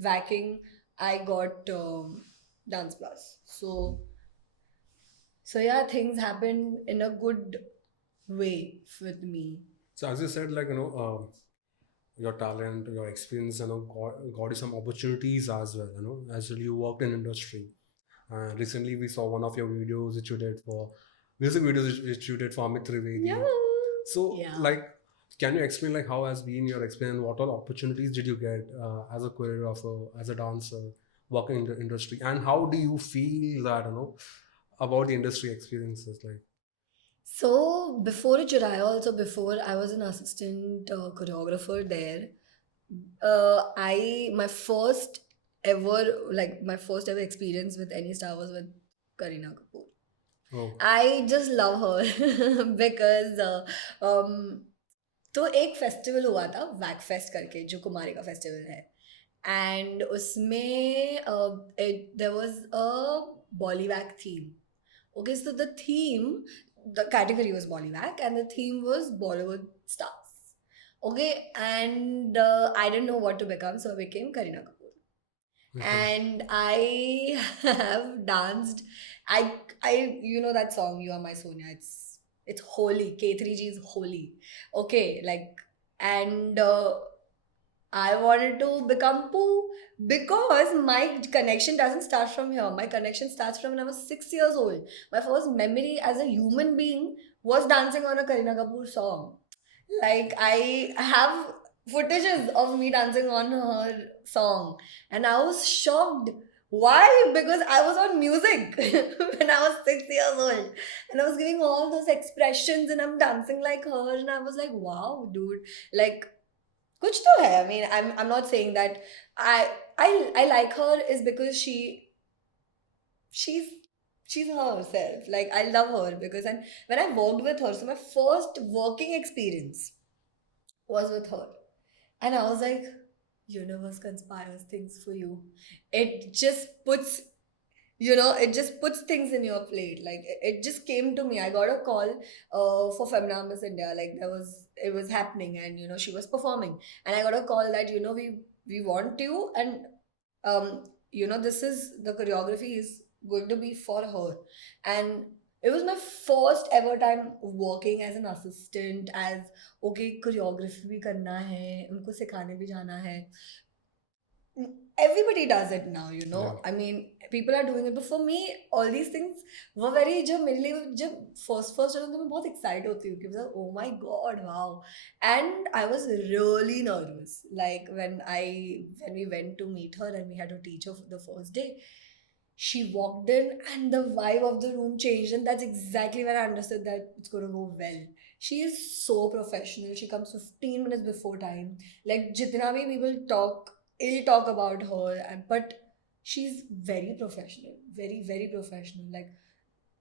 whacking I got Dance Plus. So yeah, things happened in a good way with me. So as you said, like your talent, your experience, got you some opportunities as well. As well you worked in industry. Recently, we saw one of your videos which you did for music videos which you did for Amit Yeah. Trivedi. So, Yeah. like, can you explain like how has been your experience? What all opportunities did you get as a choreographer, as a dancer, working in the industry, and how do you feel that about the industry experiences? Like, So before Chiraya, also before I was an assistant choreographer there, I my first my first ever experience with any star was with Kareena Kapoor. oh, I just love her because तो एक festival हुआ था वैक fest करके जो कुमारी का festival है and उसमें there was a Bollywood theme. Okay, so the theme, the category was Bollywood, and the theme was Bollywood stars. Okay, and I didn't know what to become, so I became Kareena Kapoor. okay, And I have danced. You know that song, "You Are My Sonia." It's holy. K3G is holy. Okay, like, and I wanted to become Pooh because my connection doesn't start from here. My connection starts from when I was 6 years old. My first memory as a human being was dancing on a Kareena Kapoor song. Like I have footages of me dancing on her song, and I was shocked. Why? Because I was on music when I was 6 years old, and I was giving all those expressions, and I'm dancing like her, and I was like, "Wow, dude!" Like कुछ तो है. I mean, I'm not saying that I I like her is because she's she's herself. Like I love her because, and when I worked with her, so my first working experience was with her, and I was like, universe conspires things for you. It just puts, it just puts things in your plate. Like it just came to me. I got a call for Femina Miss India. Like it was happening, and she was performing, and I got a call that we want you, and this is the choreography is going to be for her, and it was my first ever time working as an assistant. As okay, choreography भी करना है, उनको सिखाने भी जाना है. Everybody does it now, yeah. I mean, people are doing it, but for me all these things were very, जब मेरे लिए जब first होता है तो मैं बहुत excited होती हूँ कि मतलब oh my god, wow. And I was really nervous, like when we went to meet her and we had to teach her for the first day. She walked in and the vibe of the room changed, and that's exactly when I understood that it's going to go well. She is so professional. She comes 15 minutes before time. Like jitna bhi people talk ill talk about her, but she's very professional, very very professional. Like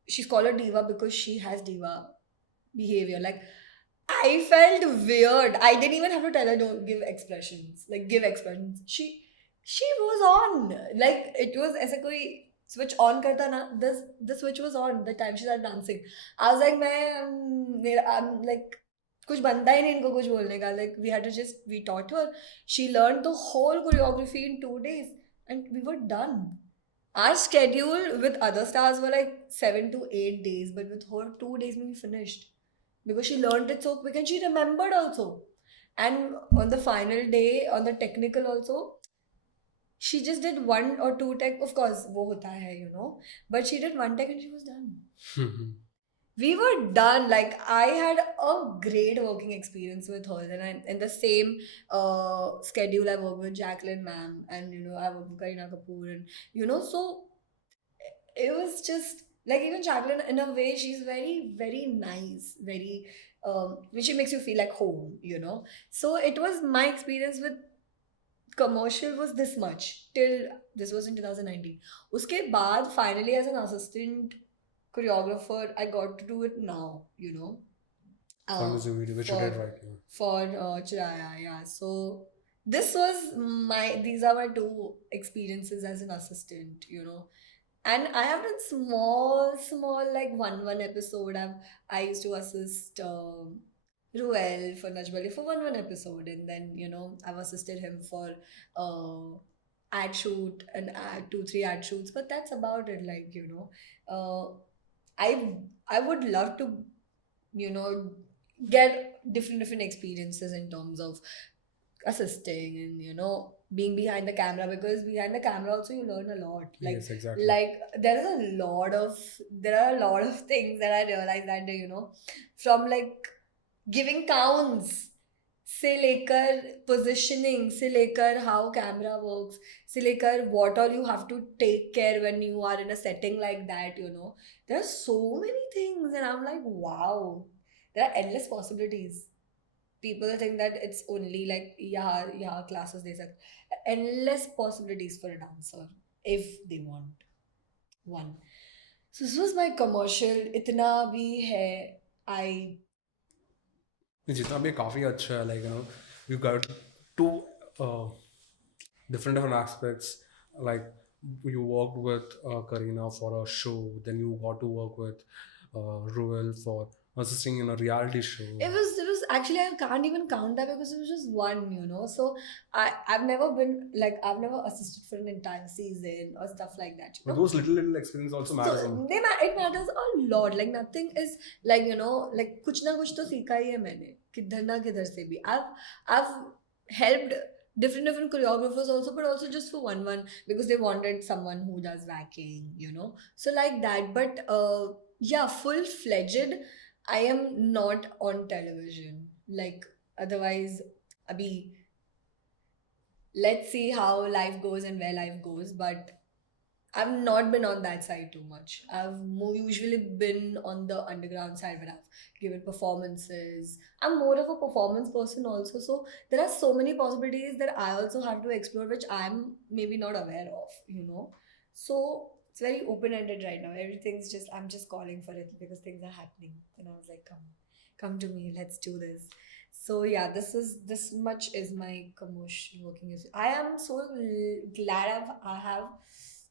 she's called a diva because she has diva behavior. Like I felt weird. I didn't even have to tell her don't give expressions. Like give expressions. She was on. Like it was ऐसे कोई switch on करता ना. The switch was on the time she started dancing. I was like, man, I'm like कुछ बनता ही नहीं इनको कुछ बोलने का. Like we had to just, we taught her. She learned the whole choreography in 2 days, and we were done. Our schedule with other stars were like 7 to 8 days, but with her 2 days we finished because she learned it so quick and she remembered also. And on the final day, on the technical also, she just did one or two tech. Of course, wo hota hai, you know, but she did one tech and she was done. We were done. Like I had a great working experience with her, and I, in the same schedule I worked with Jacqueline ma'am, and you know I worked with Karina Kapoor, and you know, so it was just like, even Jacqueline in a way, she's very nice, very which makes you feel like home, you know. So it was my experience with commercial was this much till this was in 2019. Uske baad finally as an assistant choreographer I got to do it now, you know. For music video, which you For did right now. Chiraya, yeah. So this was these are my two experiences as an assistant, you know. And I have done small like one episode. I used to assist Ruel for Najbali for one episode, and then you know I've assisted him for ad shoot and ad 2 3 ad shoots, but that's about it. Like you know, I would love to, you know, get different experiences in terms of assisting and you know being behind the camera, because behind the camera also you learn a lot. Like Yes, exactly. like there are a lot of things that I realized that day, you know, from like giving counts से लेकर positioning से लेकर how camera works से लेकर what all you have to take care when you are in a setting like that, you know. There are so many things and I'm like, wow, there are endless possibilities. People think that it's only like yeah classes they said. Endless possibilities for a dancer if they want one. So this was my commercial. इतना भी है. I जितना भी काफ़ी अच्छा है, like you know, you got two uh, different aspects. Like you worked with Karina for a show, then you got to work with Ruel for assisting in a reality show. it was actually, I can't even count that because it was just one, you know. So I've never been like, I've never assisted for an entire season or stuff like that, you But know. those little experience also matters. So it matters a lot. Like nothing is like, you know, like कुछ ना कुछ तो सीखा ही है मैंने किधर ना किधर से भी. I've helped different choreographers also, but also just for one because they wanted someone who does backing, you know. So like that. But yeah, full fledged I am not on television. Like otherwise, abhi, let's see how life goes and where life goes. But I've not been on that side too much. I've more usually been on the underground side where I've given performances. I'm more of a performance person also. So there are so many possibilities that I also have to explore, which I'm maybe not aware of, you know. So it's very open ended right now. Everything's just, I'm just calling for it because things are happening. And I was like, come to me, let's do this. So yeah, this much is my commercial working history. I am so glad I have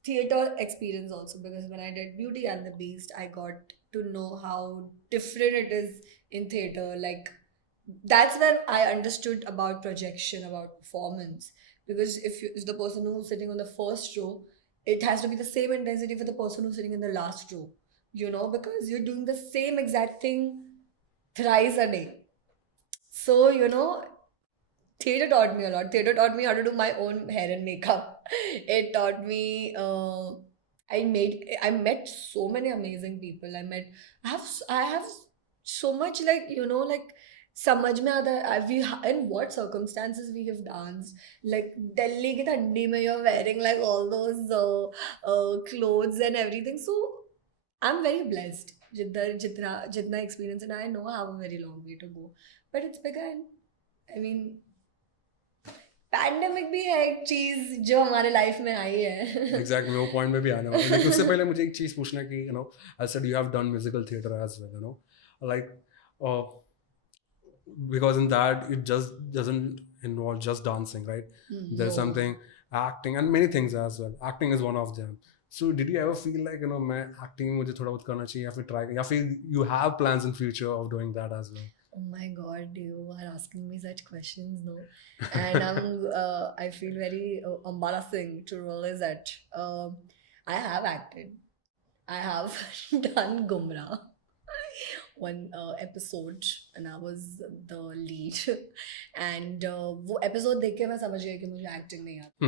theater experience also, because when I did Beauty and the Beast, I got to know how different it is in theater. Like that's when I understood about projection, about performance. Because if the person who's sitting on the first row, it has to be the same intensity for the person who's sitting in the last row. You know, because you're doing the same exact thing thrice a day. So, you know, theater taught me a lot. Theater taught me how to do my own hair and makeup. It taught me. I met so many amazing people. I have so much, like you know, like समझ में आता है in what circumstances we have danced. Like Delhi की ठंडी में you're wearing like all those clothes and everything. So I'm very blessed. Jitna experience, and I know I have a very long way to go. But it's begun. I mean, pandemic भी है एक चीज जो हमारे life में आई है. Exactly वो point में भी आने वाला. लेकिन उससे पहले मुझे एक चीज पूछना कि you know I said you have done musical theatre as well, you know, like because in that it just doesn't involve just dancing, right? There's something acting and many things as well. Acting is one of them. So did you ever feel like, you know, मैं acting मुझे थोड़ा बहुत करना चाहिए या फिर try, या फिर you have plans in future of doing that as well? Oh my God, you are asking me such questions, no? And I feel very embarrassing to realize that I have acted. I have done Gumrah one episode, and I was the lead. And वो episode देख के मैं समझ गई कि मुझे acting नहीं आती.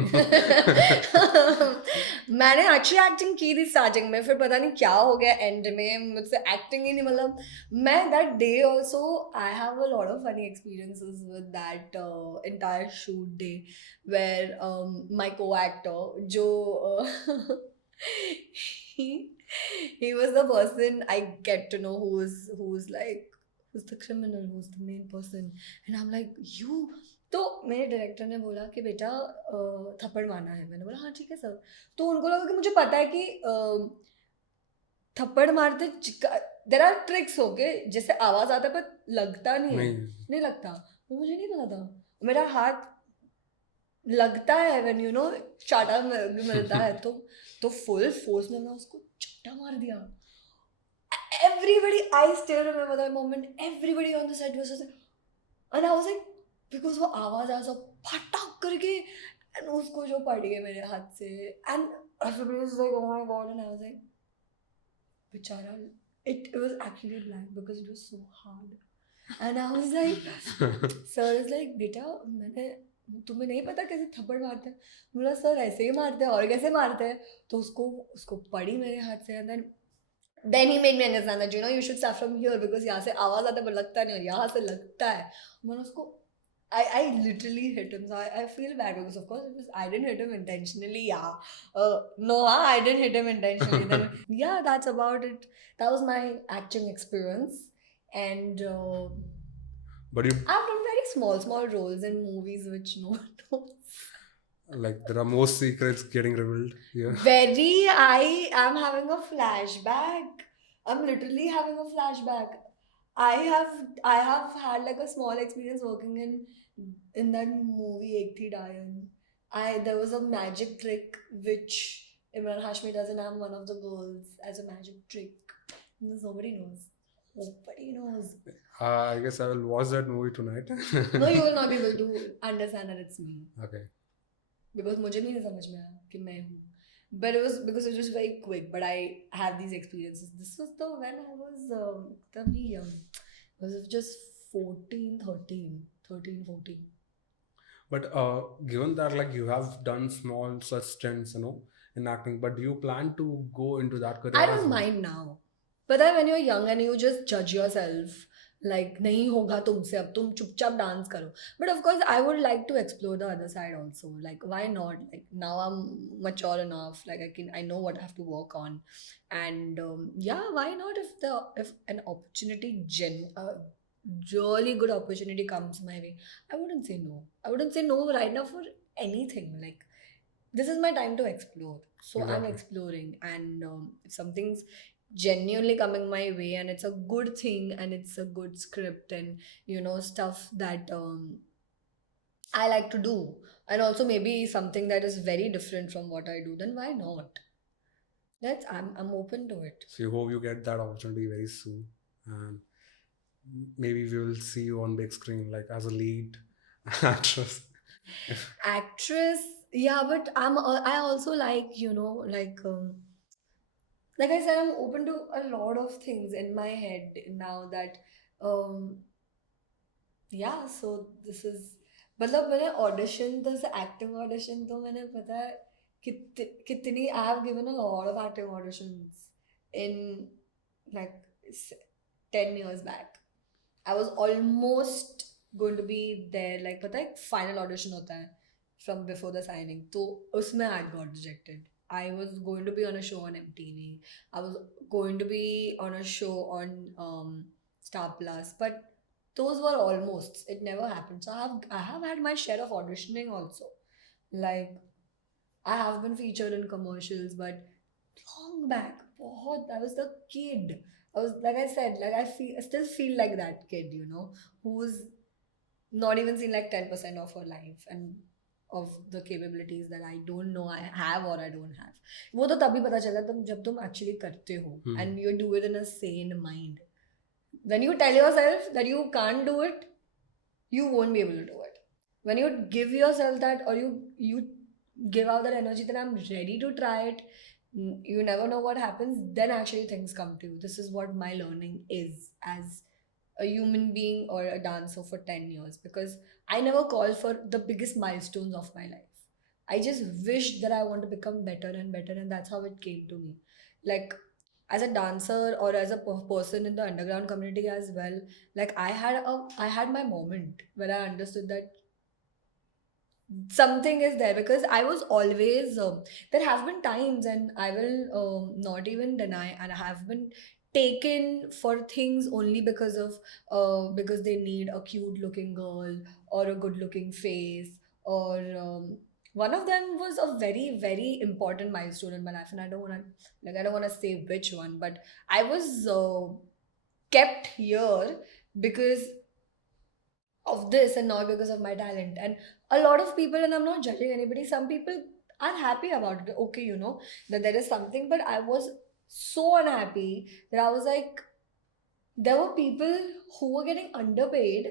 मैंने actually acting की थी starting में, फिर पता नहीं क्या हो गया end में, मुझसे acting ही नहीं, मतलब मैं that day also I have a lot of funny experiences with that entire shoot day where my co-actor जो he he was the person I get to know who's like who's the criminal, who's the main person, and I'm like you. तो मेरे director ने बोला कि बेटा थप्पड़ मारना है. मैंने बोला हाँ ठीक है सर. तो उनको लगा कि मुझे पता है कि थप्पड़ मारते देर आर ट्रिक्स हो के जैसे आवाज आता है पर लगता नहीं है. नहीं लगता. वो मुझे नहीं पता था. मेरा हाथ लगता है व्हेन यू नो चाटा मिलता है तो फुल फोर्स में मैं उसको चट्टा मार दिया. Everybody, I still remember that moment. Everybody on the set was just like, and I was like, because वो आवाज ऐसा फटाक करके and उसको जो पड़ गए मेरे हाथ से, and everybody was like, oh my god, and I was like, बेचारा, it was actually blank because it was so hard, and I was like, sir is like, बेटा मैंने तुम्हें नहीं पता कैसे थप्पड़ मारते हैं. बोला सर ऐसे ही मारते हैं और कैसे मारते हैं. तो उसको पड़ी मेरे हाथ से, and then he made me understand that you should start from here because यहाँ से आवाज आता है पर लगता नहीं और यहाँ से लगता है. मैंने उसको I literally hit him, so I feel bad because of course I didn't hit him intentionally. Yeah, no, I didn't hit him intentionally. Then yeah, that's about it. That was my acting experience, and But you I've done very small roles in movies which no one knows. like there are more secrets getting revealed here. Very, I am having a flashback. I'm literally having a flashback. I have had like a small experience working in that movie Ek Thi Dayan. There was a magic trick which Imran Hashmi does, and I'm one of the girls as a magic trick. Nobody knows. Nobody knows. I guess I will watch that movie tonight. No, you will not be able to understand that it's me. Okay. Because मुझे नहीं समझ में आया कि मैं हूँ. But it was because it was just very quick. But I had these experiences. This was when I was totally young. I was just 14, 14. But given that like you have done small such stints, in acting, but do you plan to go into that career? I don't mind now. But then when you're young and you just judge yourself, like नहीं होगा तुमसे अब तुम चुपचाप dance करो. But of course I would like to explore the other side also. Like why not? Like now I'm mature enough. Like I know what I have to work on, and yeah, why not? If an opportunity really good opportunity comes my way, I wouldn't say no. I wouldn't say no right now for anything. Like this is my time to explore. So I'm Exactly. exploring, and if something's genuinely coming my way and it's a good thing and it's a good script and stuff that I like to do, and also maybe something that is very different from what I do, then why not? I'm open to it. So you hope you get that opportunity very soon, and maybe we will see you on big screen like as a lead actress. Actress, yeah, but I also like like I said, I'm open to a lot of things in my head now that um yeah, so this is मतलब मैंने audition तो acting audition तो मैंने पता है कितनी I have given a lot of acting auditions in like 10 years back. I was almost going to be there, like पता है final audition होता है from before the signing, तो उसमें I got rejected. I was going to be on a show on MTV. I was going to be on a show on Star Plus, but those were almost. It never happened. So I have had my share of auditioning also. Like I have been featured in commercials, but long back, I was the kid. I was like I said, like I still feel like that kid, who's not even seen like 10% of her life and of the capabilities that I don't know I have or I don't have. वो तो तभी पता चला जब तुम actually करते हो and you do it in a sane mind. When you tell yourself that you can't do it, you won't be able to do it. When you give yourself that, or you give out that energy that I'm ready to try it, you never know what happens, then actually things come to you. This is what my learning is as a human being or a dancer for 10 years, because I never called for the biggest milestones of my life. I just wished that I want to become better and better, and that's how it came to me. Like, as a dancer or as a person in the underground community as well, like I had my moment where I understood that something is there, because I was always there have been times, and I will not even deny, and I have been taken for things only because they need a cute looking girl or a good looking face, or one of them was a very very important milestone in my life, and I don't want to say which one, but I was kept here because of this and not because of my talent. And a lot of people, and I'm not judging anybody, some people are happy about it, okay, that there is something, but I was so unhappy that I was like, there were people who were getting underpaid,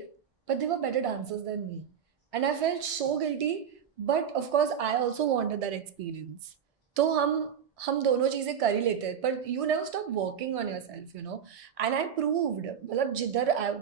but they were better dancers than me. And I felt so guilty, but of course, I also wanted that experience. तो हम दोनों चीज़ें कर ही लेते हैं, but you never stop working on yourself, and I proved, मतलब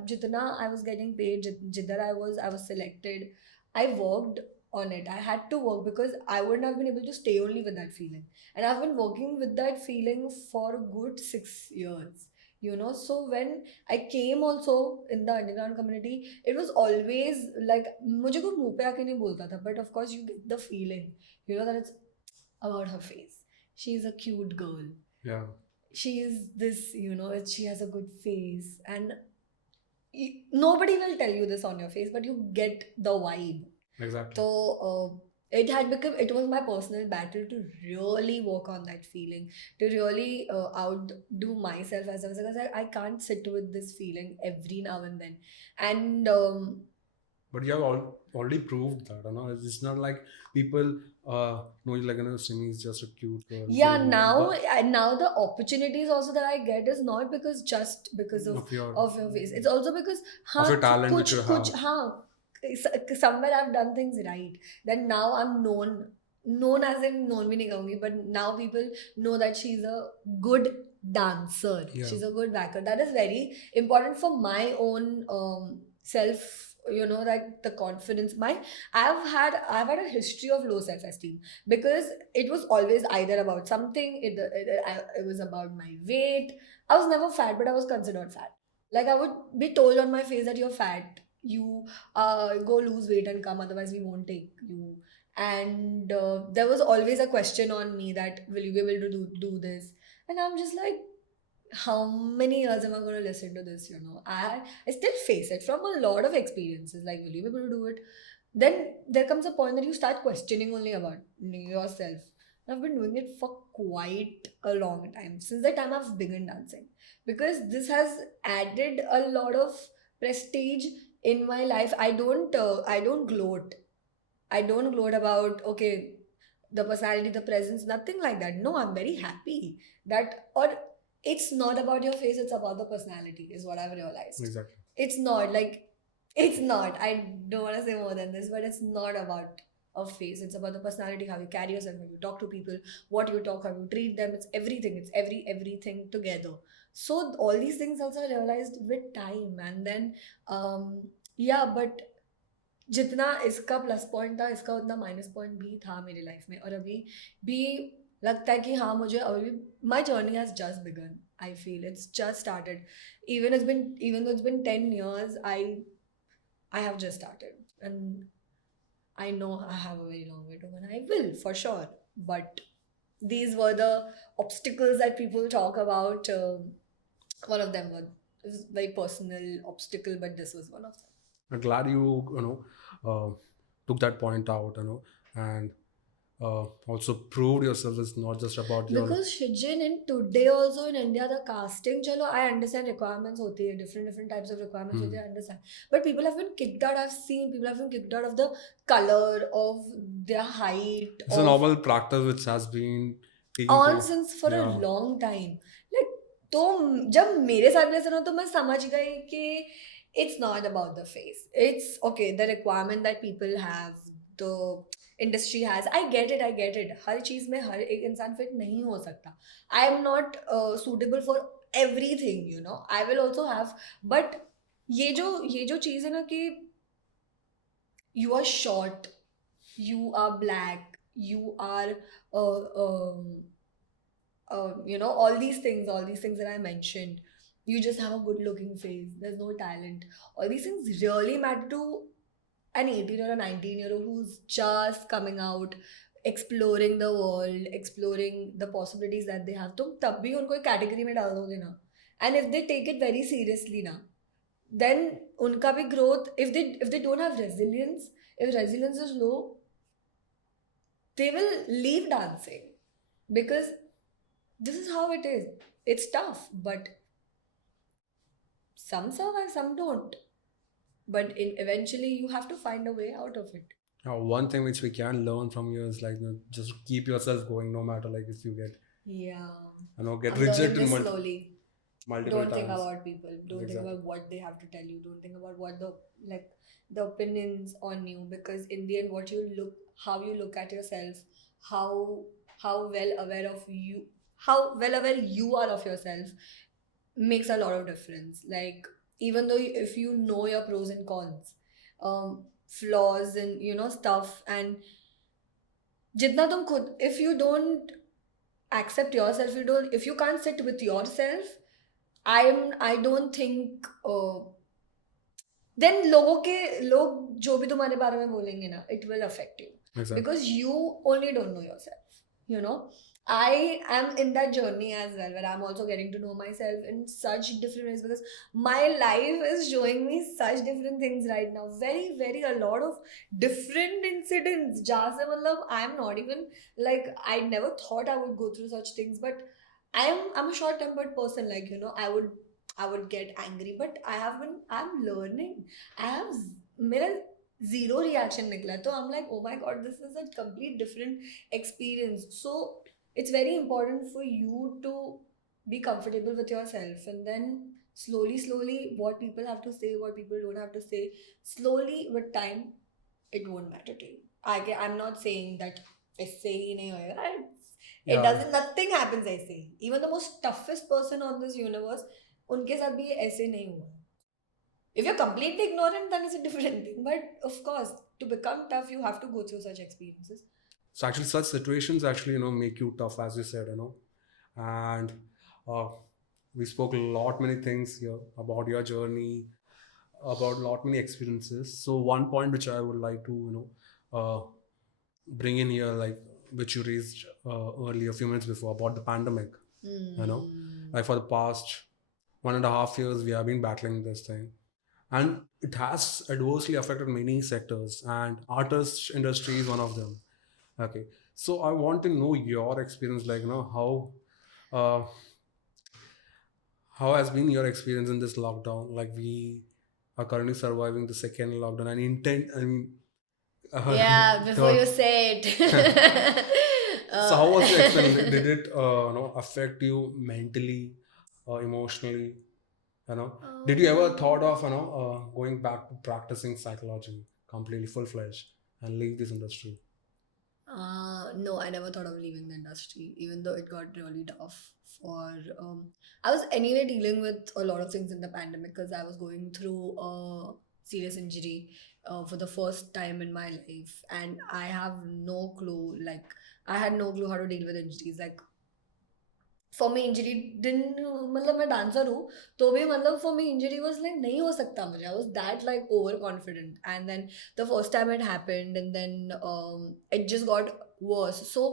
जितना I was getting paid, जिधर I was selected, I worked on it. I had to work because I wouldn't have been able to stay only with that feeling, and I've been working with that feeling for a good 6 years. So when I came also in the underground community, it was always like मुझे कोई मुंह पे आके नहीं बोलता था, but of course you get the feeling, that it's about her face. She's a cute girl. Yeah. She is this, she has a good face, and nobody will tell you this on your face, but you get the vibe. Exactly. So it was my personal battle to really work on that feeling, to really outdo myself as I was, because I can't sit with this feeling every now and then. And But you have already proved that, it's not like people know you, like, Simi is just a cute girl. yeah, But now the opportunities also that I get is not because just because of your face. It's also because of your talent which kuch you kuch have. somewhere I've done things right. Then now I'm known as in known bhi nahi kahungi, but now people know that she's a good dancer. Yeah. She's a good backer. That is very important for my own self. That the confidence. I've had a history of low self esteem, because it was always either about something. It was about my weight. I was never fat, but I was considered fat. Like, I would be told on my face that you're fat. You go lose weight and come, otherwise we won't take you. And there was always a question on me that, will you be able to do this? And I'm just like, how many years am I going to listen to this? I still face it from a lot of experiences. Like, will you be able to do it? Then there comes a point that you start questioning only about yourself. I've been doing it for quite a long time, since the time I've begun dancing, because this has added a lot of prestige in my life. I don't gloat. I don't gloat about, okay, the personality, the presence, nothing like that. No, I'm very happy that, or it's not about your face, it's about the personality, is what I've realized. Exactly. It's not. I don't want to say more than this, but it's not about a face. It's about the personality, how you carry yourself, how you talk to people, what you talk, how you treat them. It's everything. It's everything together. So all these things also I realized with time, and then yeah, but जितना इसका plus point था, इसका उतना minus point भी था मेरी life में, और अभी भी लगता है कि हाँ, मुझे अभी भी my journey has just begun. I feel it's just started. Even though it's been 10 years, I have just started, and I know I have a very long way to go, and I will for sure. But these were the obstacles that people talk about. One of them was a very personal obstacle, but this was one of them. I'm glad you took that point out, and also proved yourself is not just about your. Because Shijin, in today also in India, the casting, chalo, I understand requirements hoti hai, different types of requirements hoti hai, I understand. But people have been kicked out. I've seen people have been kicked out of the color, of their height. It's a normal practice which has been on since for a long time. Like, तो जब मेरे साथ भी ऐसा ना तो मैं समझ गई कि it's not about the face, it's okay the requirement that people have, the industry has. I get it, हर चीज में हर एक इंसान फिट नहीं हो सकता। I am not suitable for everything, you know, I will also have, but ये जो चीज है ना कि you are short, you are black, you are all these things that I mentioned. You just have a good looking face, there's no talent. All these things really matter to an 18 or a 19-year-old who's just coming out, exploring the world, exploring the possibilities that they have. तुम तब भी उनको एक category में डाल दोगे ना, and if they take it very seriously ना, then उनका भी growth, if they don't have resilience, if resilience is low, they will leave dancing, because this is how it is. It's tough, but some survive, some don't. But eventually, you have to find a way out of it. One thing which we can learn from you is like, just keep yourself going, no matter like if you get, Yeah. get I'm learning rejected this slowly. multiple Don't think times. about people. Don't think Exactly. about what they have to tell you. Don't think about what like the opinions on you, because in the end, how you look at yourself, how how well aware of you, how well aware you are of yourself, makes a lot of difference. Like, even though if you know your pros and cons, flaws and stuff, and jitna tum khud, if you don't accept yourself, if you can't sit with yourself, I don't think then लोग जो भी तुम्हारे बारे में बोलेंगे ना, it will affect you, Exactly. because you only don't know yourself, you know. I am in that journey as well, where I'm also getting to know myself in such different ways, because my life is showing me such different things right now, very very a lot of different incidents जहाँ से मतलब I'm not even, like, I never thought I would go through such things, but I'm a short tempered person, like, I would get angry, but I'm learning. I have मेरा zero reaction निकला, तो I'm like, oh my god, this is a complete different experience. So it's very important for you to be comfortable with yourself, and then slowly what people have to say, what people don't have to say, slowly with time it won't matter to you. I'm not saying that ऐसे ही नहीं होएगा. It Yeah. doesn't, nothing happens ऐसे ही. Even the most toughest person on this universe, उनके साथ भी ये ऐसे नहीं हुआ. If you're completely ignorant, then it's a different thing. But of course, to become tough, you have to go through such experiences. So actually, such situations actually make you tough, as you said, and uh, we spoke a lot many things here about your journey, about lot many experiences. So one point which I would like to bring in here, like which you raised earlier a few minutes before about the pandemic. Like for the past 1.5 years we have been battling this thing, and it has adversely affected many sectors, and artist industry is one of them. Okay, so I want to know your experience, like uh, how has been your experience in this lockdown? Like we are currently surviving the second lockdown, and Yeah, before you third. say it. So how was your experience? uh, Did it affect you mentally, emotionally? Did you ever thought of going back to practicing psychology completely full fledged and leave this industry? no, I never thought of leaving the industry, even though it got really tough. For I was anyway dealing with a lot of things in the pandemic, because I was going through a serious injury for the first time in my life, and I have no clue. Like, I had no clue how to deal with injuries. Like, for me injury didn't मतलब मैं dancer हूँ, तो भी मतलब for me injury was like नहीं हो सकता मुझे. I was that like over confident, and then the first time it happened, and then it just got worse. So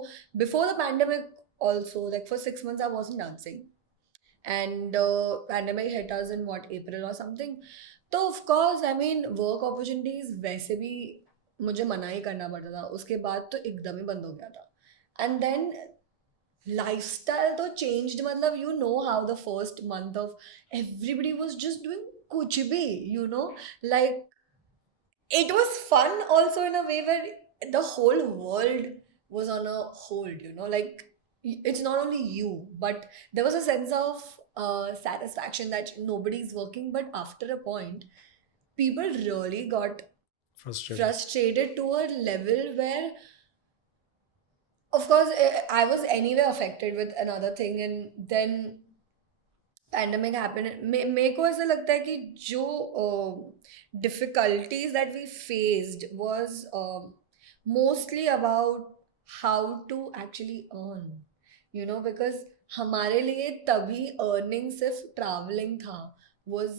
before the pandemic also, like for 6 months I wasn't dancing, and pandemic hit us in what, April or something. तो of course, I mean, work opportunities वैसे भी मुझे मना ही करना पड़ता था. उसके बाद तो एकदम ही बंद हो गया था. And then lifestyle तो changed, मतलब you know how the first month of everybody was just doing कुछ भी, like, it was fun also in a way where the whole world was on a hold, like it's not only you, but there was a sense of satisfaction that nobody's working. But after a point, people really got Frustrated. frustrated to a level where, of course, I was anyway affected with another thing, and then pandemic happen मेरे को ऐसा लगता है कि जो difficulties that we faced was mostly about how to actually earn, you know, because हमारे लिए तभी अर्निंग सिर्फ ट्रैवलिंग था, वाज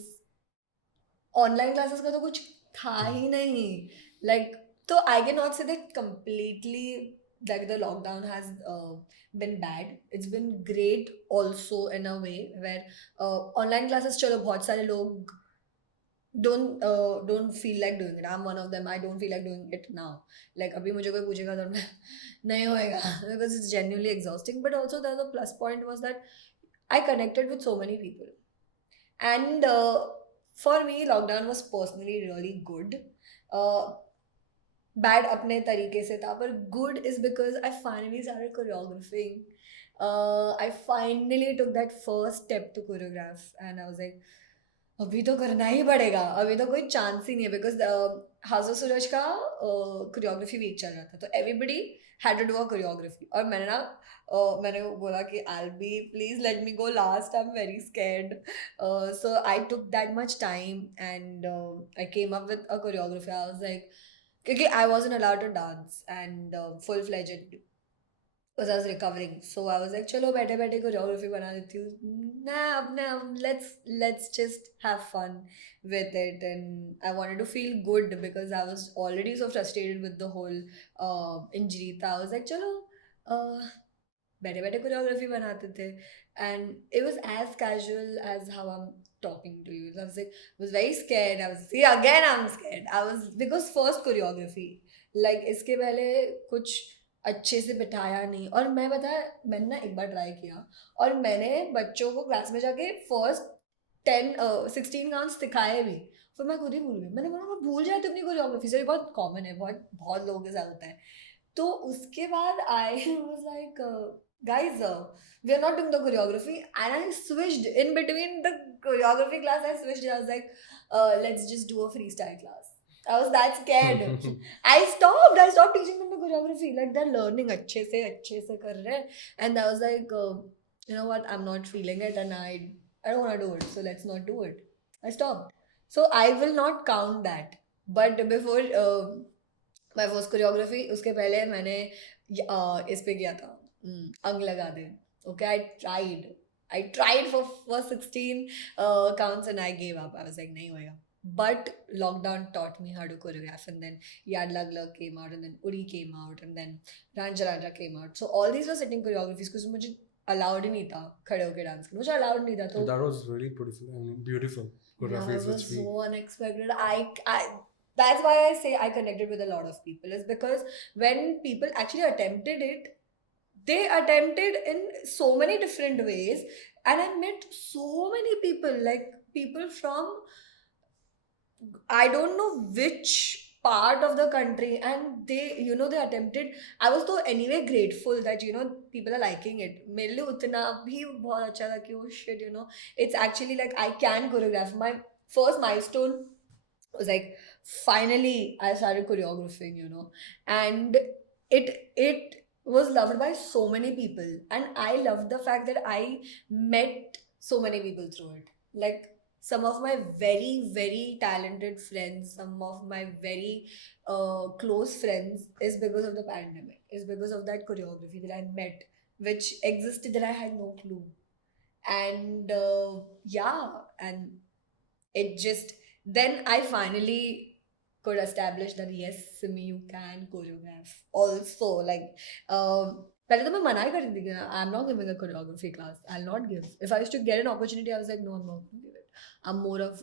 ऑनलाइन क्लासेस का तो कुछ था ही नहीं, लाइक, तो I can not say that completely like the lockdown has been bad. It's been great also in a way where online classes, chalo bahut sare log don't feel like doing it. I'm one of them. I don't feel like doing it now. Like abhi mujhe koi पूछेगा तो मैं नहीं होएगा because it's genuinely exhausting. But also the other plus point was that I connected with so many people, and for me lockdown was personally really good. uh, bad अपने तरीके से था, पर good is because I finally started choreographing. I finally took that first step to choreograph and I was like अभी तो करना ही पड़ेगा, अभी तो कोई चांस ही नहीं है, बिकॉज हाउस ऑफ सूरज का कोरियोग्राफी वीक चल रहा था, तो everybody had to do a choreography. और मैंने ना मैंने बोला कि I be please let me go last, I am very scared. So I took that much time and I came up with a choreography. I was like, क्योंकि I wasn't allowed to dance and full-fledged because I was recovering. So I was like, चलो बैठे बैठे choreography बना देती हूँ. ना अपने let's just have fun with it. And I wanted to feel good because I was already so frustrated with the whole injury. So I was like, चलो uh, बैठे बैठे कोरियोग्राफी बनाते थे. And it was as casual as how I'm talking to you. So I was like, was very scared. I was, see, again I'm scared. I was, because first choreography, like इसके पहले कुछ अच्छे से बिठाया नहीं. और मैं बता, मैंने ना एक बार ट्राई किया और मैंने बच्चों को क्लास में जाके फर्स्ट 16 काउंट्स सिखाए भी, फिर मैं खुद ही भूल गई. मैंने बोला मैं भूल जाती हूँ अपनी कोरियोग्राफी से, बहुत कॉमन है, बहुत बहुत लोगों के साथ होता है. तो उसके बाद आई was like, guys, we are not doing the choreography, and I switched in between the choreography class. I switched. I was like, let's just do a freestyle class. I was that scared. I stopped teaching them the choreography. Like they're learning अच्छे से कर रहे हैं. And I was like, you know what, I'm not feeling it, and I don't want to do it, so let's not do it. I stopped. So I will not count that. But before my first choreography, उसके पहले मैंने इस पे किया था, अंग लगा दे. Okay, I tried for 16 counts and I gave up. I was like नहीं होएगा. But lockdown taught me how to choreograph, and then Yad Lag Lag came out, and then Uri came out, and then Ranja Ranja came out. So all these were sitting choreographies because मुझे allowed ही नहीं था खड़े होके dance करना, मुझे allowed नहीं था. तो that was really beautiful. I mean, beautiful choreographies that was which we. so unexpected. I that's why I say I connected with a lot of people, is because when people actually attempted it, they attempted in so many different ways, and I met so many people, like people from I don't know which part of the country, and they attempted. I was so anyway grateful that people are liking it. मेरे लिए उतना भी बहुत अच्छा था कि oh shit, it's actually like I can choreograph. My first milestone was like finally I started choreographing, and it was loved by so many people, and I loved the fact that I met so many people through it. Like some of my very very talented friends, some of my very close friends, is because of the pandemic, is because of that choreography that I met, which existed that I had no clue. And yeah, and it just, then I finally could establish that yes, Simi, you can choreograph also. Like पहले तो मैं मना ही करती थी कि I'm not giving a choreography class, I'll not give. If I used to get an opportunity, I was like, no, I'm not going to give it. I'm more of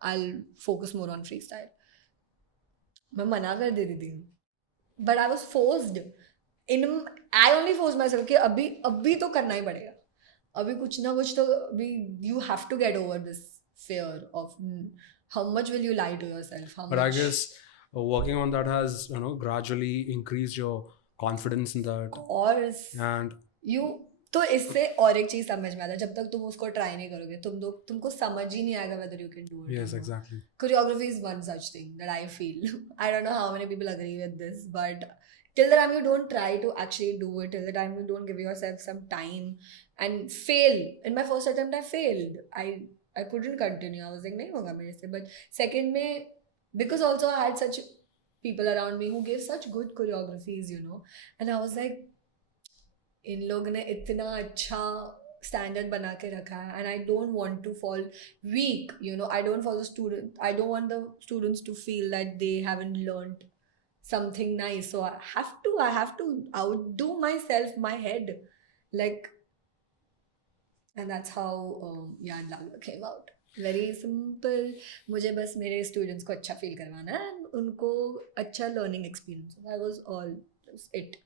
I'll focus more on freestyle. मैं मना कर देती थी, but I was forced. in I only forced myself कि अभी तो करना ही पड़ेगा, अभी कुछ ना कुछ तो अभी. You have to get over this fear of how much will you lie to yourself, how But I much. guess working on that has gradually increased your confidence in that. course. And You तो इससे और एक चीज समझ में आता है, जब तक तुम उसको ट्राई नहीं करोगे तुमको समझ ही नहीं आएगा whether you can do it or yes, not. exactly. Choreography is one such thing that I feel. I don't know how many people agree with this, but till the time you don't try to actually do it, till the time you don't give yourself some time and fail. In my first attempt, I failed. I couldn't continue. I was like, नहीं होगा मेरे से. But second में, because also I had such people around me who gave such good choreographies, and I was like, इन लोग ने इतना अच्छा standard बना के रखा है, and I don't want to fall weak, I don't fall the student, I don't want the students to feel that they haven't learned something nice, so I have to outdo myself, my head, like, and that's how Yad Lagla came out. Very simple. मुझे बस मेरे students को अच्छा feel करवाना है, उनको अच्छा learning experience. That was all. That's it.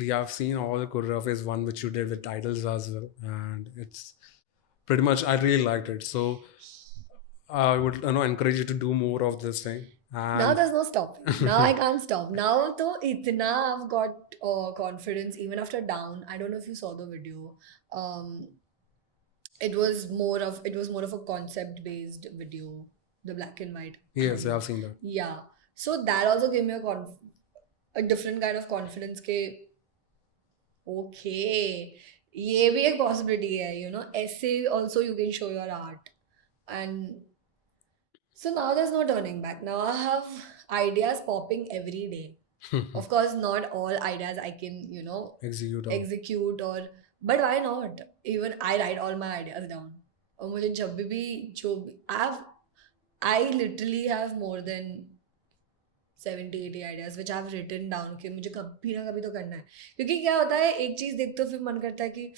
We have seen all the choreographies, one which you did with IDALS as well, and it's pretty much, I really liked it. So I would encourage you to do more of this thing. And now there's no stopping. Now I can't stop. Now to itna I've got confidence even after down. I don't know if you saw the video. It was more of a concept based video, the black and white. yes, I have seen that. Yeah. So that also gave me a different kind of confidence ke okay, ये भी एक possibility है, ऐसे also you can show your art. And so now there's no turning back. Now I have ideas popping every day. Of course, not all ideas I can, execute or, but why not? Even I write all my ideas down. और मुझे जब भी I literally have more than 70-80 ideas which I've written down कि मुझे कभी ना कभी तो करना है, क्योंकि क्या होता है, एक चीज देखते हो फिर मन करता है कि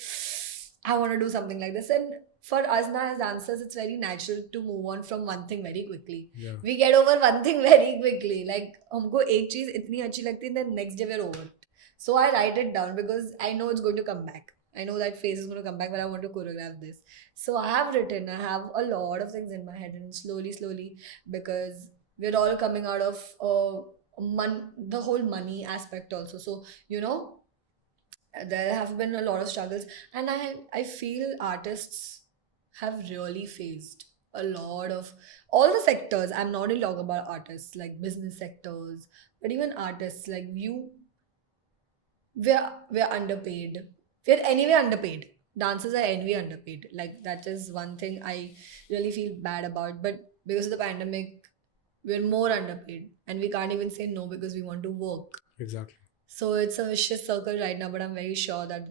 I want to do something like this. And for us now as dancers, it's very natural to move on from one thing very quickly. Yeah. We get over one thing very quickly. Like हमको एक चीज इतनी अच्छी लगती है, then next day we're over it. So I write it down because I know it's going to come back. I know that phase is going to come back, but I want to choreograph this. So I have a lot of things in my head, and slowly, because we're all coming out of the whole money aspect also. So, there have been a lot of struggles, and I feel artists have really faced a lot of all the sectors. I'm not only talking about artists, like business sectors, but even artists like you. We're underpaid. We're anyway underpaid. Dancers are anyway underpaid. Like, that is one thing I really feel bad about. But because of the pandemic, we're more underpaid, and we can't even say no because we want to work. Exactly. So it's a vicious circle right now, but I'm very sure that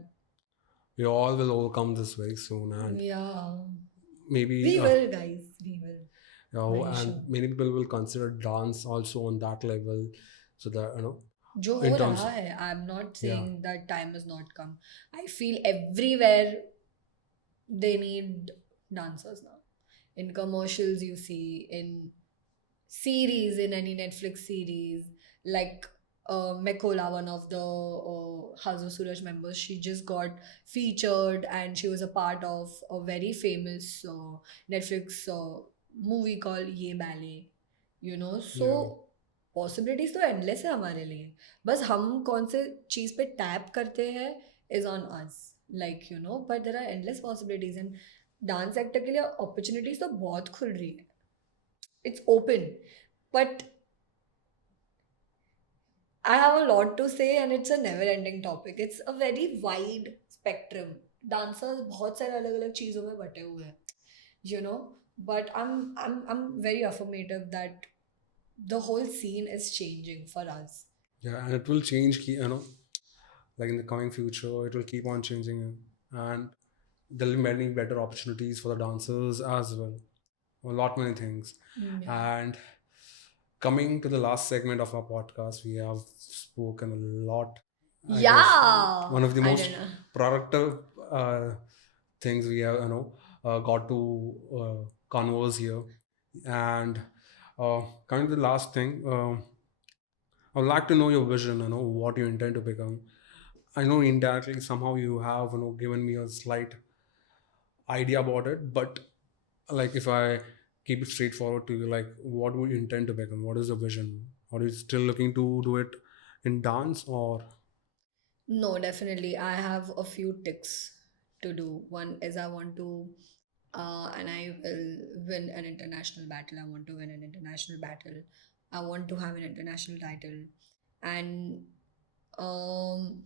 we all will overcome this very soon, and yeah, maybe we will, guys. We will. And sure. Many people will consider dance also on that level, so that जो हो रहा है, I'm not saying that time has not come. I feel everywhere they need dancers now. In commercials you see, in series, in any Netflix series, like Mekola, one of the House of Suraj members, she just got featured and she was a part of a very famous Netflix movie called Ye Ballet, so possibilities तो endless है हमारे लिए, बस हम कौन से चीज़ पे tap करते हैं is on us, like but there are endless possibilities, and dance actor के लिए अपॉर्चुनिटीज तो बहुत खुल रही है, it's open, but I have a lot to say and it's a never ending topic. It's a very wide spectrum. Dancers बहुत सारे अलग अलग चीज़ों में बटे हुए हैं, but I'm very affirmative that the whole scene is changing for us. Yeah, and it will change, like in the coming future, it will keep on changing, and there'll be many better opportunities for the dancers as well. A lot, many things. Yeah. And coming to the last segment of our podcast, we have spoken a lot. I guess one of the most productive things we have, got to converse here. And coming to the last thing, I would like to know your vision, what you intend to become. I know indirectly somehow you have, given me a slight idea about it, but like if I keep it straightforward to you, like what would you intend to become? What is the vision? Are you still looking to do it in dance, or No, definitely. I have a few ticks to do. One is I want to, and I will win an international battle. I want to win an international battle. I want to have an international title. And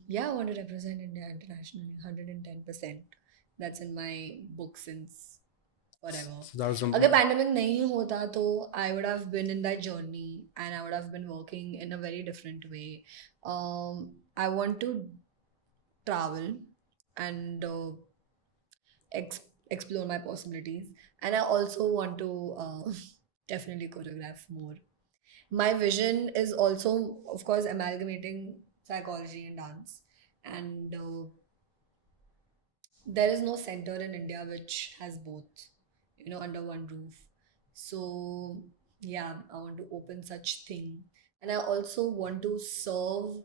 yeah, I want to represent India internationally 110%. That's in my book since forever. so that's अगर pandemic नहीं होता तो I would have been in that journey and I would have been working in a very different way. I want to travel and explore my possibilities, and I also want to definitely choreograph more. My vision is also, of course, amalgamating psychology and dance, and there is no center in India which has both, under one roof. So yeah, I want to open such thing, and I also want to serve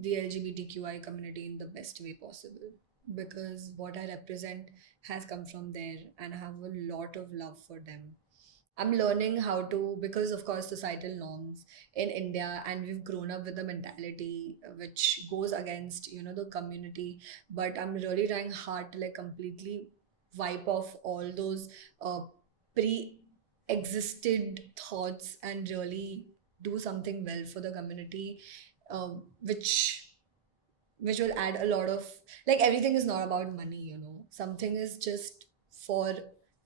the LGBTQI community in the best way possible, because what I represent has come from there and I have a lot of love for them. I'm learning how to, because of course societal norms in India, and we've grown up with a mentality which goes against, the community. But I'm really trying hard to like completely wipe off all those uh, pre-existed thoughts and really do something well for the community, which will add a lot of, like, everything is not about money, something is just for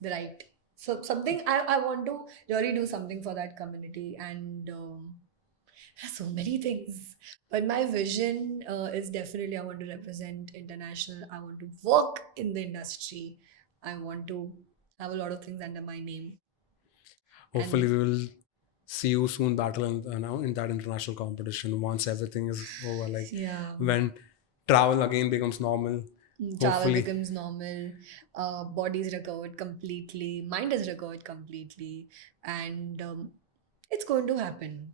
the right, so something I want to really do something for that community. And there are so many things, but my vision is definitely I want to represent international, I want to work in the industry, I want to have a lot of things under my name. hopefully And we will see you soon battle in, in that international competition once everything is over, like yeah. when travel again becomes normal, Travel hopefully. becomes normal, body's recovered completely, mind is recovered completely, and it's going to happen.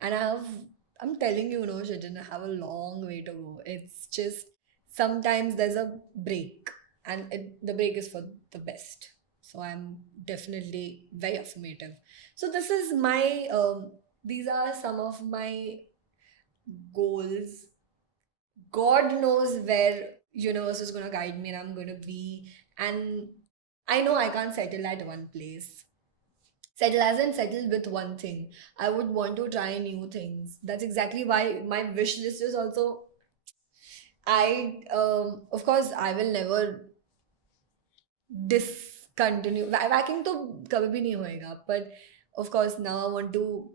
And I'm telling you, Shajan, I have a long way to go. It's just sometimes there's a break, and the break is for the best. So I'm definitely very affirmative. So this is my, these are some of my goals. God knows where universe is gonna guide me and I'm gonna be. And I know I can't settle at one place. Settle as in settle with one thing. I would want to try new things. That's exactly why my wish list is also. I of course I will never discontinue. Whacking तो कभी भी नहीं होएगा. But of course now I want to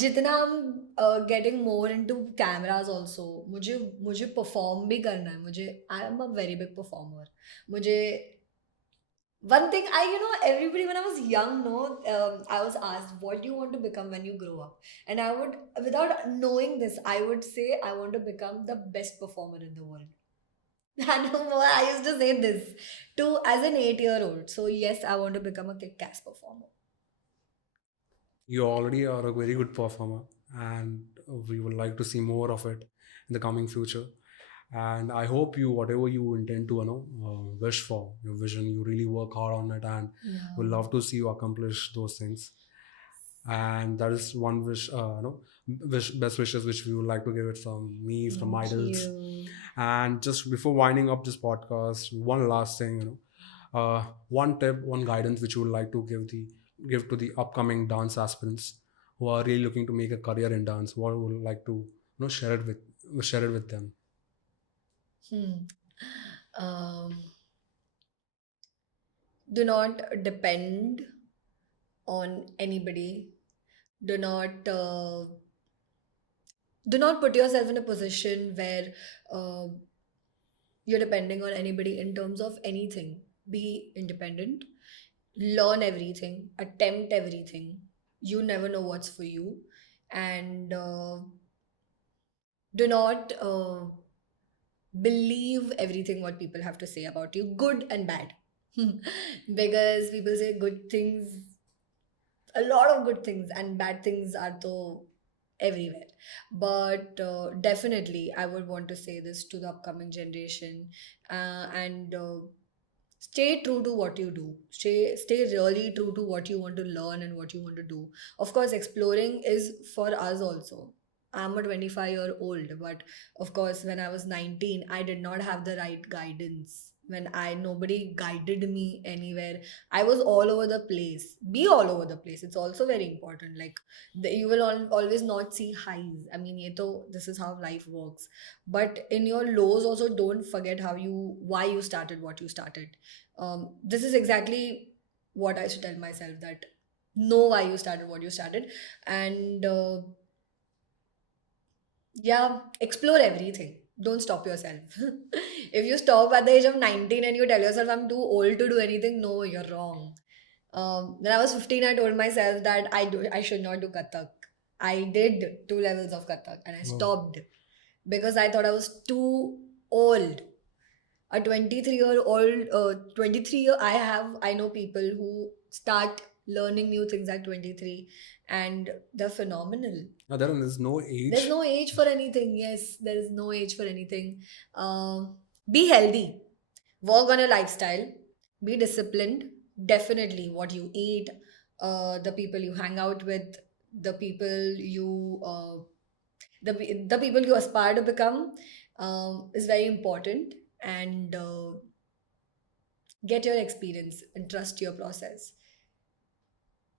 जितना हम getting more into cameras also, मुझे मुझे perform भी करना है, मुझे I am a very big performer. मुझे one thing I, everybody when I was young, no, I was asked, what do you want to become when you grow up? And I would, without knowing this, I would say I want to become the best performer in the world. And I used to say this to as an 8-year-old. So yes, I want to become a kick-ass performer. You already are a very good performer, and we would like to see more of it in the coming future. And I hope you, whatever you intend to, wish for, your vision, you really work hard on it, and Yeah. we'll love to see you accomplish those things. And that is one wish, best wishes which we would like to give it from me, from Thank Idols. you. And just before winding up this podcast, one last thing, one tip, one guidance which you would like to give to the upcoming dance aspirants who are really looking to make a career in dance. What would you like to share it with them? Hmm. Um, do not depend on anybody. Do not put yourself in a position where uh, you're depending on anybody in terms of anything. Be independent, learn everything, attempt everything. You never know what's for you, and do not believe everything what people have to say about you, good and bad. Because people say good things, a lot of good things, and bad things are though everywhere. But definitely I would want to say this to the upcoming generation, and stay true to what you do, stay really true to what you want to learn and what you want to do. Of course exploring is for us also, I'm a 25-year-old, but of course, when I was 19, I did not have the right guidance. When I nobody guided me anywhere, I was all over the place. Be all over the place. It's also very important. Like you will always not see highs. I mean, this is how life works. But in your lows, also don't forget why you started what you started. This is exactly what I should tell myself, that know why you started what you started, and yeah, explore everything. Don't stop yourself. If you stop at the age of 19 and you tell yourself, I'm too old to do anything, no, you're wrong. When I was 15, I told myself that I should not do Kathak. I did 2 levels of Kathak and I Oh. stopped because I thought I was too old. A 23-year-old, 23 year, I know people who start learning new things at 23 and they're phenomenal. Now, there is no There's age. no age for anything. Yes, there is no age for anything. Be healthy. Work on a lifestyle. Be disciplined. Definitely, what you eat, the people you hang out with, the people you the people you aspire to become, is very important. And get your experience and trust your process.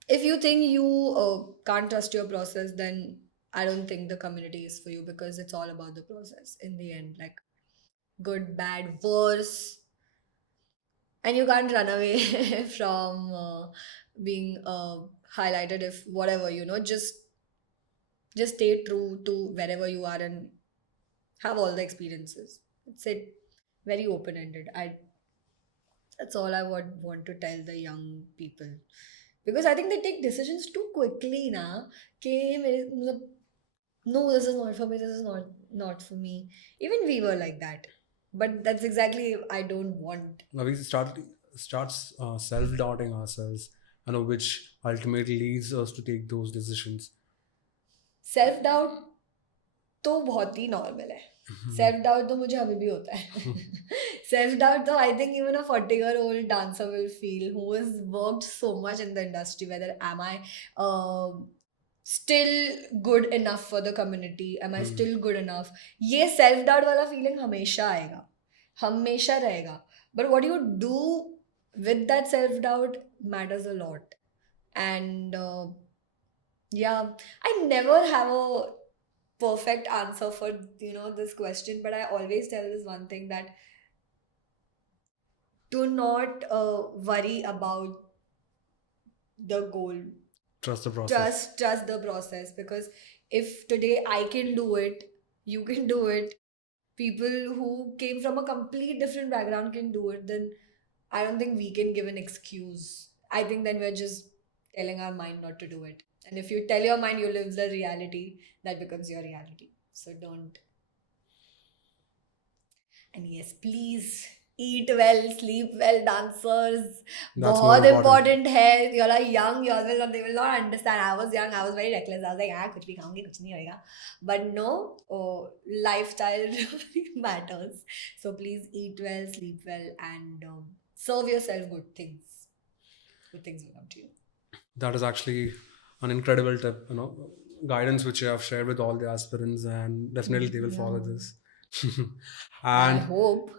If you think you can't trust your process, then I don't think the community is for you, because it's all about the process in the end, like good, bad, worse. And you can't run away from being highlighted. If whatever, just stay true to wherever you are and have all the experiences. It's it very open ended. I That's all I would want to tell the young people, because I think they take decisions too quickly ना, कि मतलब, no, this is not for me, this is not for me. Even we were like that, but that's exactly I don't want. Now we starts self doubting ourselves, which ultimately leads us to take those decisions. Self doubt तो बहुत ही normal है. Self doubt तो मुझे अभी भी होता है. Self doubt तो I think even a 40-year-old dancer will feel, who has worked so much in the industry, whether am I still good enough for the community, am I still good enough. ये self doubt वाला feeling हमेशा आएगा, हमेशा रहेगा. But what you do with that self doubt matters a lot. And yeah, I never have a perfect answer for this question, but I always tell this one thing, that do not worry about the goal. Trust the process. Trust the process, because if today I can do it, you can do it. People who came from a complete different background can do it. Then I don't think we can give an excuse. I think then we're just telling our mind not to do it. And if you tell your mind you live the reality, that becomes your reality. So don't. And yes, please eat well, sleep well, dancers. That's more बहुत important. important है. You are young, they will not understand. I was young, I was very reckless. I was like, कुछ भी खाऊंगी, कुछ नहीं होएगा. But no, lifestyle really matters. So please eat well, sleep well, and serve yourself good things. Good things will come to you. That is actually an incredible tip, guidance which you have shared with all the aspirants, and definitely they will follow Yeah. this. I And hope.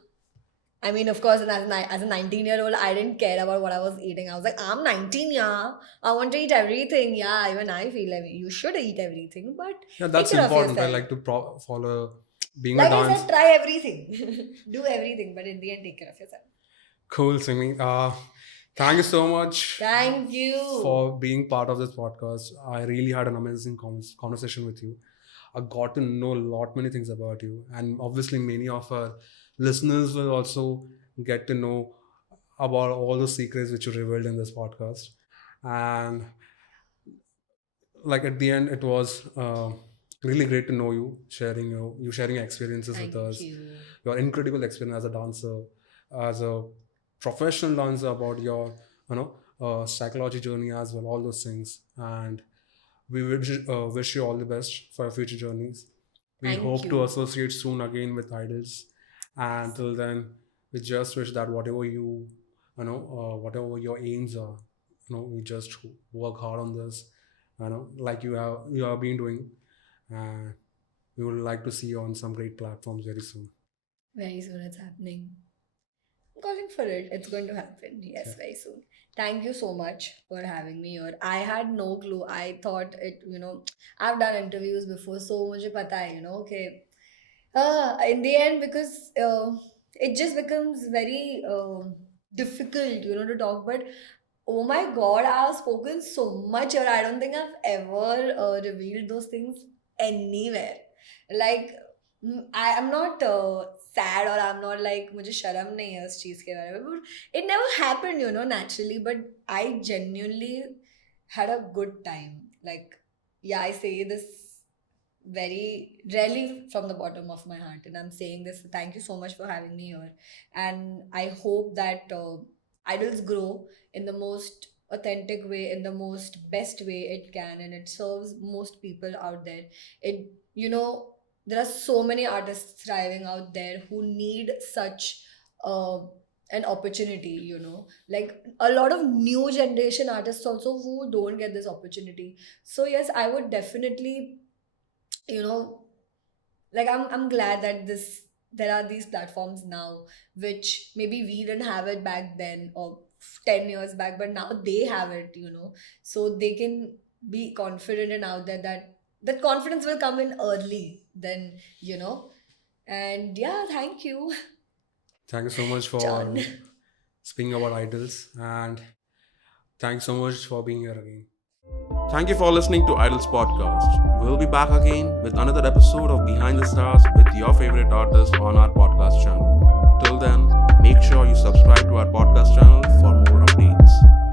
I mean, of course, as a 19-year-old, I didn't care about what I was eating. I was like, I'm 19, yeah. I want to eat everything. Yeah, even I feel like you should eat everything, but yeah, take that's care of important. I yourself. like to follow being a Like I dance. said, try everything. Do everything, but in the end, take care of yourself. Cool, Simi. Thank you so much Thank you. for being part of this podcast. I really had an amazing conversation with you. I got to know a lot many things about you, and obviously many of our listeners will also get to know about all the secrets which you revealed in this podcast. And like at the end, it was really great to know you, sharing your experiences with Thank us, you. your incredible experience as a dancer, as a professional dancer, about your psychology journey as well, all those things. And we wish you all the best for your future journeys. We Thank hope to you. associate soon again with idols. And till then, we just wish that whatever your aims are, we just work hard on this, like you have been doing. and we would like to see you on some great platforms very soon. Very soon it's happening. I'm calling for it. It's going to happen. Yeah. Yes, very soon. Thank you so much for having me here. I had no clue. I thought it, I've done interviews before, so mujhe pata hai, okay. In the end, because it just becomes very difficult, to talk. But oh my God, I have spoken so much, or I don't think I've ever revealed those things anywhere. Like, I am not sad, or I'm not like, मुझे शर्म नहीं है उस चीज़ के बारे में. But it never happened, naturally. But I genuinely had a good time. Like, yeah, I say this very rarely from the bottom of my heart, and I'm saying this. Thank you so much for having me here, and I hope that idols grow in the most authentic way, in the most best way it can, and it serves most people out there. It there are so many artists thriving out there who need such uh, an opportunity, like a lot of new generation artists also who don't get this opportunity. So yes, I would definitely, you know like I'm glad that this there are these platforms now, which maybe we didn't have it back then, or 10 years back, but now they have it, so they can be confident and out there, that that confidence will come in early then, and yeah, thank you. Thank you so much John. for speaking about idols, and thanks so much for being here again. Thank you for listening to IDALS Podcast. We'll be back again with another episode of Behind the Stars with your favorite artist on our podcast channel. Till then, make sure you subscribe to our podcast channel for more updates.